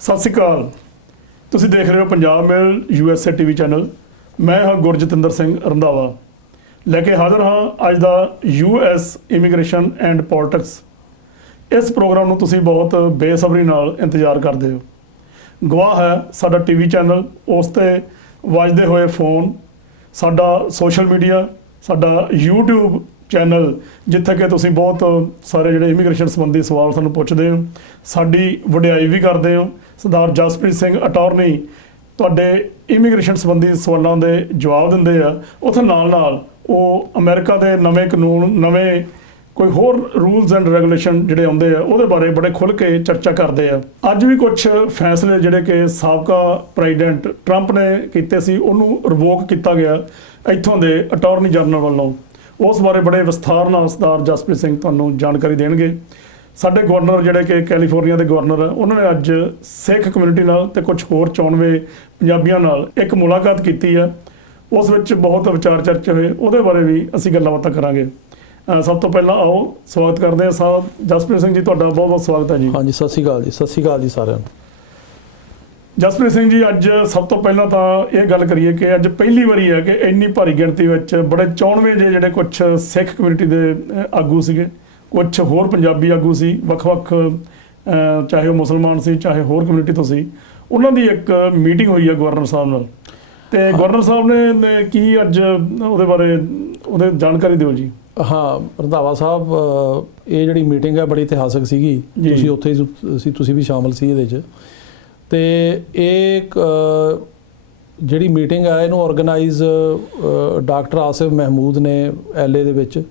ਸਤਿ ਸ਼੍ਰੀ ਅਕਾਲ। ਤੁਸੀਂ ਦੇਖ ਰਹੇ ਹੋ ਪੰਜਾਬ ਮੇਲ USA TV ਚੈਨਲ। ਮੈਂ ਹਾਂ ਗੁਰਜਤਿੰਦਰ ਸਿੰਘ ਰੰਧਾਵਾ, ਲੈ ਕੇ ਹਾਜ਼ਰ ਹਾਂ ਅੱਜ ਦਾ US ਇਮੀਗ੍ਰੇਸ਼ਨ ਐਂਡ ਪੋਲਿਟਿਕਸ। ਇਸ ਪ੍ਰੋਗਰਾਮ ਨੂੰ ਤੁਸੀਂ ਬਹੁਤ ਬੇਸਬਰੀ ਨਾਲ ਇੰਤਜ਼ਾਰ ਕਰਦੇ ਹੋ। ਗਵਾਹ ਹੈ ਸਾਡਾ TV ਚੈਨਲ, ਉਸ 'ਤੇ ਵੱਜਦੇ ਹੋਏ ਫੋਨ, ਸਾਡਾ ਸੋਸ਼ਲ ਮੀਡੀਆ, ਸਾਡਾ YouTube ਚੈਨਲ, ਜਿੱਥੇ ਕਿ ਤੁਸੀਂ ਬਹੁਤ ਸਾਰੇ ਜਿਹੜੇ ਇਮੀਗ੍ਰੇਸ਼ਨ ਸੰਬੰਧੀ ਸਵਾਲ ਸਾਨੂੰ ਪੁੱਛਦੇ ਹੋ, ਸਾਡੀ ਵਡਿਆਈ ਵੀ ਕਰਦੇ ਹੋ। ਸਰਦਾਰ ਜਸਪ੍ਰੀਤ ਸਿੰਘ ਅਟਾਰਨੀ ਤੁਹਾਡੇ ਇਮੀਗ੍ਰੇਸ਼ਨ ਸੰਬੰਧੀ ਸਵਾਲਾਂ ਦੇ ਜਵਾਬ ਦਿੰਦੇ ਆ। ਉੱਥੇ ਨਾਲ ਉਹ ਅਮਰੀਕਾ ਦੇ ਨਵੇਂ ਕਾਨੂੰਨ, ਨਵੇਂ ਕੋਈ ਹੋਰ ਰੂਲਸ ਐਂਡ ਰੈਗੂਲੇਸ਼ਨ ਜਿਹੜੇ ਆਉਂਦੇ ਆ, ਉਹਦੇ ਬਾਰੇ ਬੜੇ ਖੁੱਲ੍ਹ ਕੇ ਚਰਚਾ ਕਰਦੇ ਆ। ਅੱਜ ਵੀ ਕੁਝ ਫੈਸਲੇ ਜਿਹੜੇ ਕਿ ਸਾਬਕਾ ਪ੍ਰੈਜ਼ੀਡੈਂਟ ਟਰੰਪ ਨੇ ਕੀਤੇ ਸੀ, ਉਹਨੂੰ ਰਿਵੋਕ ਕੀਤਾ ਗਿਆ ਇੱਥੋਂ ਦੇ ਅਟਾਰਨੀ ਜਨਰਲ ਵੱਲੋਂ। ਉਸ ਬਾਰੇ ਬੜੇ ਵਿਸਥਾਰ ਨਾਲ ਸਰਦਾਰ ਜਸਪ੍ਰੀਤ ਸਿੰਘ ਤੁਹਾਨੂੰ ਜਾਣਕਾਰੀ ਦੇਣਗੇ। ਸਾਡੇ ਗਵਰਨਰ ਜਿਹੜੇ ਕਿ ਕੈਲੀਫੋਰਨੀਆ ਦੇ ਗਵਰਨਰ ਆ, ਉਹਨਾਂ ਨੇ ਅੱਜ ਸਿੱਖ ਕਮਿਊਨਿਟੀ ਨਾਲ ਤੇ ਕੁਝ ਹੋਰ 94 ਪੰਜਾਬੀਆਂ ਨਾਲ ਇੱਕ ਮੁਲਾਕਾਤ ਕੀਤੀ ਆ। ਉਸ ਵਿੱਚ ਬਹੁਤ ਵਿਚਾਰ ਚਰਚੇ ਹੋਏ, ਉਹਦੇ ਬਾਰੇ ਵੀ ਅਸੀਂ ਗੱਲਾਂ ਬਾਤਾਂ ਕਰਾਂਗੇ। ਸਭ ਤੋਂ ਪਹਿਲਾਂ ਆਓ ਸਵਾਗਤ ਕਰਦੇ ਹਾਂ ਸਾਹਿਬ ਜਸਪ੍ਰੀਤ ਸਿੰਘ ਜੀ, ਤੁਹਾਡਾ ਬਹੁਤ ਬਹੁਤ ਸਵਾਗਤ ਹੈ ਜੀ। ਹਾਂਜੀ, ਸਤਿ ਸ਼੍ਰੀ ਅਕਾਲ ਜੀ। ਸਤਿ ਸ਼੍ਰੀ ਅਕਾਲ ਜੀ ਸਾਰਿਆਂ ਨੂੰ। ਜਸਪ੍ਰੀਤ ਸਿੰਘ ਜੀ, ਅੱਜ ਸਭ ਤੋਂ ਪਹਿਲਾਂ ਤਾਂ ਇਹ ਗੱਲ ਕਰੀਏ ਕਿ ਅੱਜ ਪਹਿਲੀ ਵਾਰੀ ਹੈ ਕਿ ਇੰਨੀ ਭਾਰੀ ਗਿਣਤੀ ਵਿੱਚ ਬੜੇ 94 ਜਿਹੜੇ ਕੁਝ ਸਿੱਖ ਕਮਿਊਨਿਟੀ ਦੇ ਆਗੂ ਸੀਗੇ, ਕੁਝ ਹੋਰ ਪੰਜਾਬੀ ਆਗੂ ਸੀ, ਵੱਖ-ਵੱਖ ਚਾਹੇ ਉਹ ਮੁਸਲਮਾਨ ਸੀ, ਚਾਹੇ ਹੋਰ ਕਮਿਊਨਿਟੀ ਤੋਂ ਸੀ, ਉਹਨਾਂ ਦੀ ਇੱਕ ਮੀਟਿੰਗ ਹੋਈ ਹੈ ਗਵਰਨਰ ਸਾਹਿਬ ਨਾਲ। ਤੇ ਗਵਰਨਰ ਸਾਹਿਬ ਨੇ ਕੀ ਅੱਜ ਉਹਦੇ ਬਾਰੇ ਉਹਦੇ ਜਾਣਕਾਰੀ ਦਿਓ ਜੀ। ਹਾਂ, ਰੰਧਾਵਾ ਸਾਹਿਬ, ਇਹ ਜਿਹੜੀ ਮੀਟਿੰਗ ਹੈ ਬੜੀ ਇਤਿਹਾਸਕ ਸੀਗੀ। ਤੁਸੀਂ ਉੱਥੇ ਸੀ, ਤੁਸੀਂ ਵੀ ਸ਼ਾਮਲ ਸੀ ਇਹਦੇ 'ਚ। ਤੇ ਇਹ ਜਿਹੜੀ ਮੀਟਿੰਗ ਹੈ ਇਹਨੂੰ ਆਰਗੇਨਾਈਜ਼ ਡਾਕਟਰ ਆਸਿਫ ਮਹਿਮੂਦ ਨੇ LA ਦੇ ਵਿੱਚ,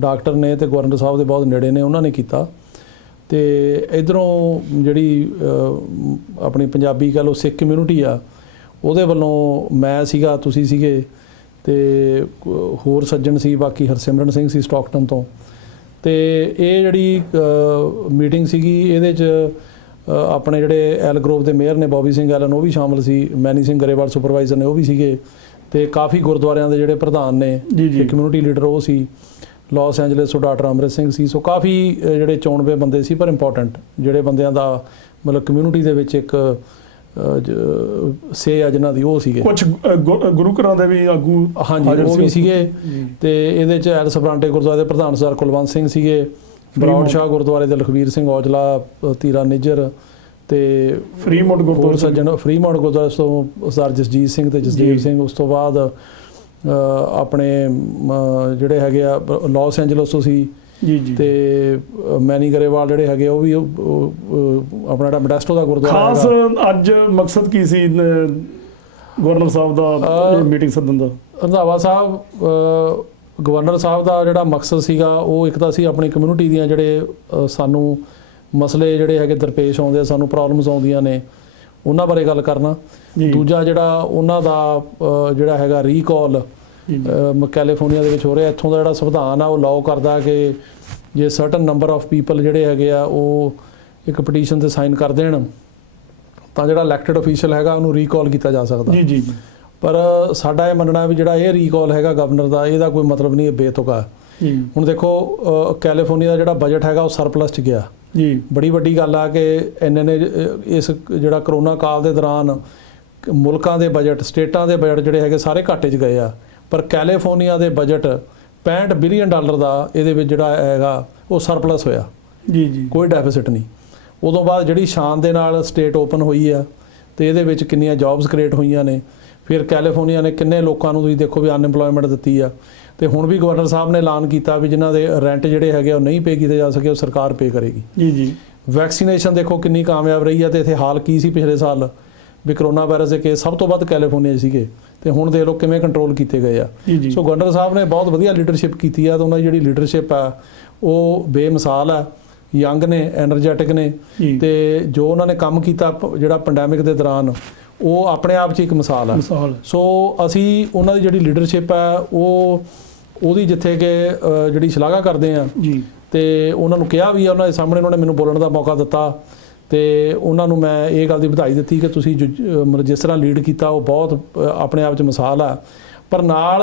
ਡਾਕਟਰ ਨੇ ਤੇ ਗਵਰਨਰ ਸਾਹਿਬ ਦੇ ਬਹੁਤ ਨੇੜੇ ਨੇ, ਉਹਨਾਂ ਨੇ ਕੀਤਾ। ਤੇ ਇੱਧਰੋਂ ਜਿਹੜੀ ਆਪਣੀ ਪੰਜਾਬੀ ਕਹਿ ਲਓ ਸਿੱਖ ਕਮਿਊਨਿਟੀ ਆ, ਉਹਦੇ ਵੱਲੋਂ ਮੈਂ ਸੀਗਾ, ਤੁਸੀਂ ਸੀਗੇ, ਤੇ ਹੋਰ ਸੱਜਣ ਸੀ, ਬਾਕੀ ਹਰਸਿਮਰਨ ਸਿੰਘ ਸੀ ਸਟਾਕਟਨ ਤੋਂ। ਤੇ ਇਹ ਜਿਹੜੀ ਮੀਟਿੰਗ ਸੀਗੀ, ਇਹਦੇ 'ਚ ਆਪਣੇ ਜਿਹੜੇ ਐਲ ਗਰੋਵ ਦੇ ਮੇਅਰ ਨੇ ਬੋਬੀ ਸਿੰਘ ਐਲਨ, ਉਹ ਵੀ ਸ਼ਾਮਲ ਸੀ। ਮੈਨੀ ਸਿੰਘ ਗਰੇਵਾਲ ਸੁਪਰਵਾਈਜ਼ਰ ਨੇ, ਉਹ ਵੀ ਸੀਗੇ। ਤੇ ਕਾਫੀ ਗੁਰਦੁਆਰਿਆਂ ਦੇ ਜਿਹੜੇ ਪ੍ਰਧਾਨ ਨੇ, ਕਮਿਊਨਿਟੀ ਲੀਡਰ ਉਹ ਸੀ। ਲਾਸ ਐਂਜਲਸ ਤੋਂ ਡਾਕਟਰ ਅੰਮ੍ਰਿਤ ਸਿੰਘ ਸੀ। ਸੋ ਕਾਫੀ ਜਿਹੜੇ 94 ਬੰਦੇ ਸੀ, ਪਰ ਇੰਪੋਰਟੈਂਟ ਜਿਹੜੇ ਬੰਦਿਆਂ ਦਾ ਮਤਲਬ ਕਮਿਊਨਿਟੀ ਦੇ ਵਿੱਚ ਇੱਕ ਸੇ ਆ ਜਿਨ੍ਹਾਂ ਦੀ, ਉਹ ਸੀਗੇ। ਕੁਝ ਗੁਰੂ ਘਰਾਂ ਦੇ ਵੀ ਆਗੂ, ਹਾਂਜੀ, ਉਹ ਵੀ ਸੀਗੇ। ਤੇ ਇਹਦੇ 'ਚ ਐਲ ਸਬਰਾਂਟੇ ਗੁਰਦੁਆਰੇ ਦੇ ਪ੍ਰਧਾਨ ਸਰਦਾਰ ਕੁਲਵੰਤ ਸਿੰਘ ਸੀਗੇ, ਬਰੌਡ ਸ਼ਾਹ ਗੁਰਦੁਆਰੇ ਦੇ ਲਖਵੀਰ ਸਿੰਘ ਔਜਲਾ, ਧੀਰਾ ਨਿੱਜਰ, ਤੇ ਫਰੀਮੌਂਟ ਗੁਰਦੁਆਰਾ ਸੱਜਣ ਫਰੀਮੌਂਟ ਗੁਰਦੁਆਰੇ ਤੋਂ ਸਰਦਾਰ ਜਸਜੀਤ ਸਿੰਘ ਤੇ ਜਸਦੇਵ ਸਿੰਘ। ਉਸ ਤੋਂ ਬਾਅਦ ਆਪਣੇ ਜਿਹੜੇ ਹੈਗੇ ਆ ਲਾਸ ਐਂਜਲਸ ਤੋਂ ਸੀ ਜੀ। ਤੇ ਮੈਨੀ ਗਰੇਵਾਲ ਜਿਹੜੇ ਹੈਗੇ, ਉਹ ਵੀ ਆਪਣਾ ਜਿਹੜਾ ਮੋਡੈਸਟੋ ਦਾ ਗੁਰਦੁਆਰਾ। ਖਾਸ ਅੱਜ ਮਕਸਦ ਕੀ ਸੀ ਗਵਰਨਰ ਸਾਹਿਬ ਦਾ ਮੀਟਿੰਗ ਸੱਦਣ ਦਾ? ਰੰਧਾਵਾ ਸਾਹਿਬ, ਗਵਰਨਰ ਸਾਹਿਬ ਦਾ ਜਿਹੜਾ ਮਕਸਦ ਸੀਗਾ, ਉਹ ਇੱਕ ਤਾਂ ਸੀ ਆਪਣੀ ਕਮਿਊਨਿਟੀ ਦੀਆਂ ਜਿਹੜੇ ਸਾਨੂੰ ਮਸਲੇ ਜਿਹੜੇ ਹੈਗੇ ਦਰਪੇਸ਼ ਆਉਂਦੇ, ਸਾਨੂੰ ਪ੍ਰੋਬਲਮਸ ਆਉਂਦੀਆਂ ਨੇ, ਉਹਨਾਂ ਬਾਰੇ ਗੱਲ ਕਰਨਾ। ਦੂਜਾ ਜਿਹੜਾ ਉਹਨਾਂ ਦਾ ਜਿਹੜਾ ਹੈਗਾ ਰੀਕਾਲ ਕੈਲੀਫੋਰਨੀਆ ਦੇ ਵਿੱਚ ਹੋ ਰਿਹਾ, ਇੱਥੋਂ ਦਾ ਜਿਹੜਾ ਸੰਵਿਧਾਨ ਆ ਉਹ ਅਲਾਓ ਕਰਦਾ ਕਿ ਜੇ ਸਰਟਨ ਨੰਬਰ ਆਫ ਪੀਪਲ ਜਿਹੜੇ ਹੈਗੇ ਆ ਉਹ ਇੱਕ ਪਟੀਸ਼ਨ 'ਤੇ ਸਾਈਨ ਕਰ ਦੇਣ, ਤਾਂ ਜਿਹੜਾ ਇਲੈਕਟਡ ਅਫੀਸ਼ੀਅਲ ਹੈਗਾ ਉਹਨੂੰ ਰੀਕਾਲ ਕੀਤਾ ਜਾ ਸਕਦਾ। ਜੀ। ਪਰ ਸਾਡਾ ਇਹ ਮੰਨਣਾ ਵੀ ਜਿਹੜਾ ਇਹ ਰੀਕਾਲ ਹੈਗਾ ਗਵਰਨਰ ਦਾ, ਇਹਦਾ ਕੋਈ ਮਤਲਬ ਨਹੀਂ, ਇਹ ਬੇਤੁਕਾ। ਹੁਣ ਦੇਖੋ, ਕੈਲੀਫੋਰਨੀਆ ਦਾ ਜਿਹੜਾ ਬਜਟ ਹੈਗਾ ਉਹ ਸਰਪਲਸ 'ਚ ਗਿਆ ਜੀ। ਬੜੀ ਵੱਡੀ ਗੱਲ ਆ ਕਿ ਇਹਨਾਂ ਨੇ ਇਸ ਜਿਹੜਾ ਕਰੋਨਾ ਕਾਲ ਦੇ ਦੌਰਾਨ ਮੁਲਕਾਂ ਦੇ ਬਜਟ, ਸਟੇਟਾਂ ਦੇ ਬਜਟ ਜਿਹੜੇ ਹੈਗੇ ਸਾਰੇ ਘਾਟੇ 'ਚ ਗਏ ਆ, ਪਰ ਕੈਲੀਫੋਰਨੀਆ ਦੇ ਬਜਟ $65 ਬਿਲੀਅਨ ਦਾ ਇਹਦੇ ਵਿੱਚ ਜਿਹੜਾ ਹੈਗਾ ਉਹ ਸਰਪਲਸ ਹੋਇਆ ਜੀ। ਕੋਈ ਡੈਫਿਸਿਟ ਨਹੀਂ। ਉਦੋਂ ਬਾਅਦ ਜਿਹੜੀ ਸ਼ਾਨ ਦੇ ਨਾਲ ਸਟੇਟ ਓਪਨ ਹੋਈ ਆ, ਤੇ ਇਹਦੇ ਵਿੱਚ ਕਿੰਨੀਆਂ ਜੌਬਸ ਕ੍ਰੀਏਟ ਹੋਈਆਂ ਨੇ। ਫਿਰ ਕੈਲੀਫੋਰਨੀਆ ਨੇ ਕਿੰਨੇ ਲੋਕਾਂ ਨੂੰ ਤੁਸੀਂ ਦੇਖੋ ਵੀ ਅਨਐਮਪਲੋਇਮੈਂਟ ਦਿੱਤੀ ਆ। ਤੇ ਹੁਣ ਵੀ ਗਵਰਨਰ ਸਾਹਿਬ ਨੇ ਐਲਾਨ ਕੀਤਾ ਵੀ ਜਿਨ੍ਹਾਂ ਦੇ ਰੈਂਟ ਜਿਹੜੇ ਹੈਗੇ ਉਹ ਨਹੀਂ ਪੇ ਕੀਤੇ ਜਾ ਸਕੇ, ਉਹ ਸਰਕਾਰ ਪੇ ਕਰੇਗੀ ਜੀ। ਵੈਕਸੀਨੇਸ਼ਨ ਦੇਖੋ ਕਿੰਨੀ ਕਾਮਯਾਬ ਰਹੀ ਆ। ਤੇ ਇੱਥੇ ਹਾਲ ਕੀ ਸੀ ਪਿਛਲੇ ਸਾਲ ਵੀ ਕਰੋਨਾ ਵਾਇਰਸ ਦੇ ਕੇਸ ਸਭ ਤੋਂ ਵੱਧ ਕੈਲੀਫੋਰਨੀਆ 'ਚ ਸੀਗੇ, ਤੇ ਹੁਣ ਦੇਖ ਲਓ ਕਿਵੇਂ ਕੰਟਰੋਲ ਕੀਤੇ ਗਏ ਆ। ਸੋ ਗਵਰਨਰ ਸਾਹਿਬ ਨੇ ਬਹੁਤ ਵਧੀਆ ਲੀਡਰਸ਼ਿਪ ਕੀਤੀ ਆ, ਤੇ ਉਹਨਾਂ ਦੀ ਜਿਹੜੀ ਲੀਡਰਸ਼ਿਪ ਆ ਉਹ ਬੇਮਿਸਾਲ ਆ। ਯੰਗ ਨੇ, ਐਨਰਜੈਟਿਕ ਨੇ, ਤੇ ਜੋ ਉਹਨਾਂ ਨੇ ਕੰਮ ਕੀਤਾ ਜਿਹੜਾ ਪੈਂਡੈਮਿਕ ਦੇ ਦੌਰਾਨ, ਉਹ ਆਪਣੇ ਆਪ 'ਚ ਇੱਕ ਮਿਸਾਲ ਆ। ਸੋ ਅਸੀਂ ਉਹਨਾਂ ਦੀ ਜਿਹੜੀ ਲੀਡਰਸ਼ਿਪ ਆ ਉਹਦੀ ਜਿੱਥੇ ਕਿ ਜਿਹੜੀ ਸ਼ਲਾਘਾ ਕਰਦੇ ਆ ਜੀ। ਤੇ ਉਹਨਾਂ ਨੂੰ ਕਿਹਾ ਵੀ ਆ, ਉਹਨਾਂ ਦੇ ਸਾਹਮਣੇ ਉਹਨਾਂ ਨੇ ਮੈਨੂੰ ਬੋਲਣ ਦਾ ਮੌਕਾ ਦਿੱਤਾ, ਤੇ ਉਹਨਾਂ ਨੂੰ ਮੈਂ ਇਹ ਗੱਲ ਦੀ ਵਧਾਈ ਦਿੱਤੀ ਕਿ ਤੁਸੀਂ ਜਿਸ ਤਰ੍ਹਾਂ ਲੀਡ ਕੀਤਾ ਉਹ ਬਹੁਤ ਆਪਣੇ ਆਪ 'ਚ ਮਿਸਾਲ ਆ। ਪਰ ਨਾਲ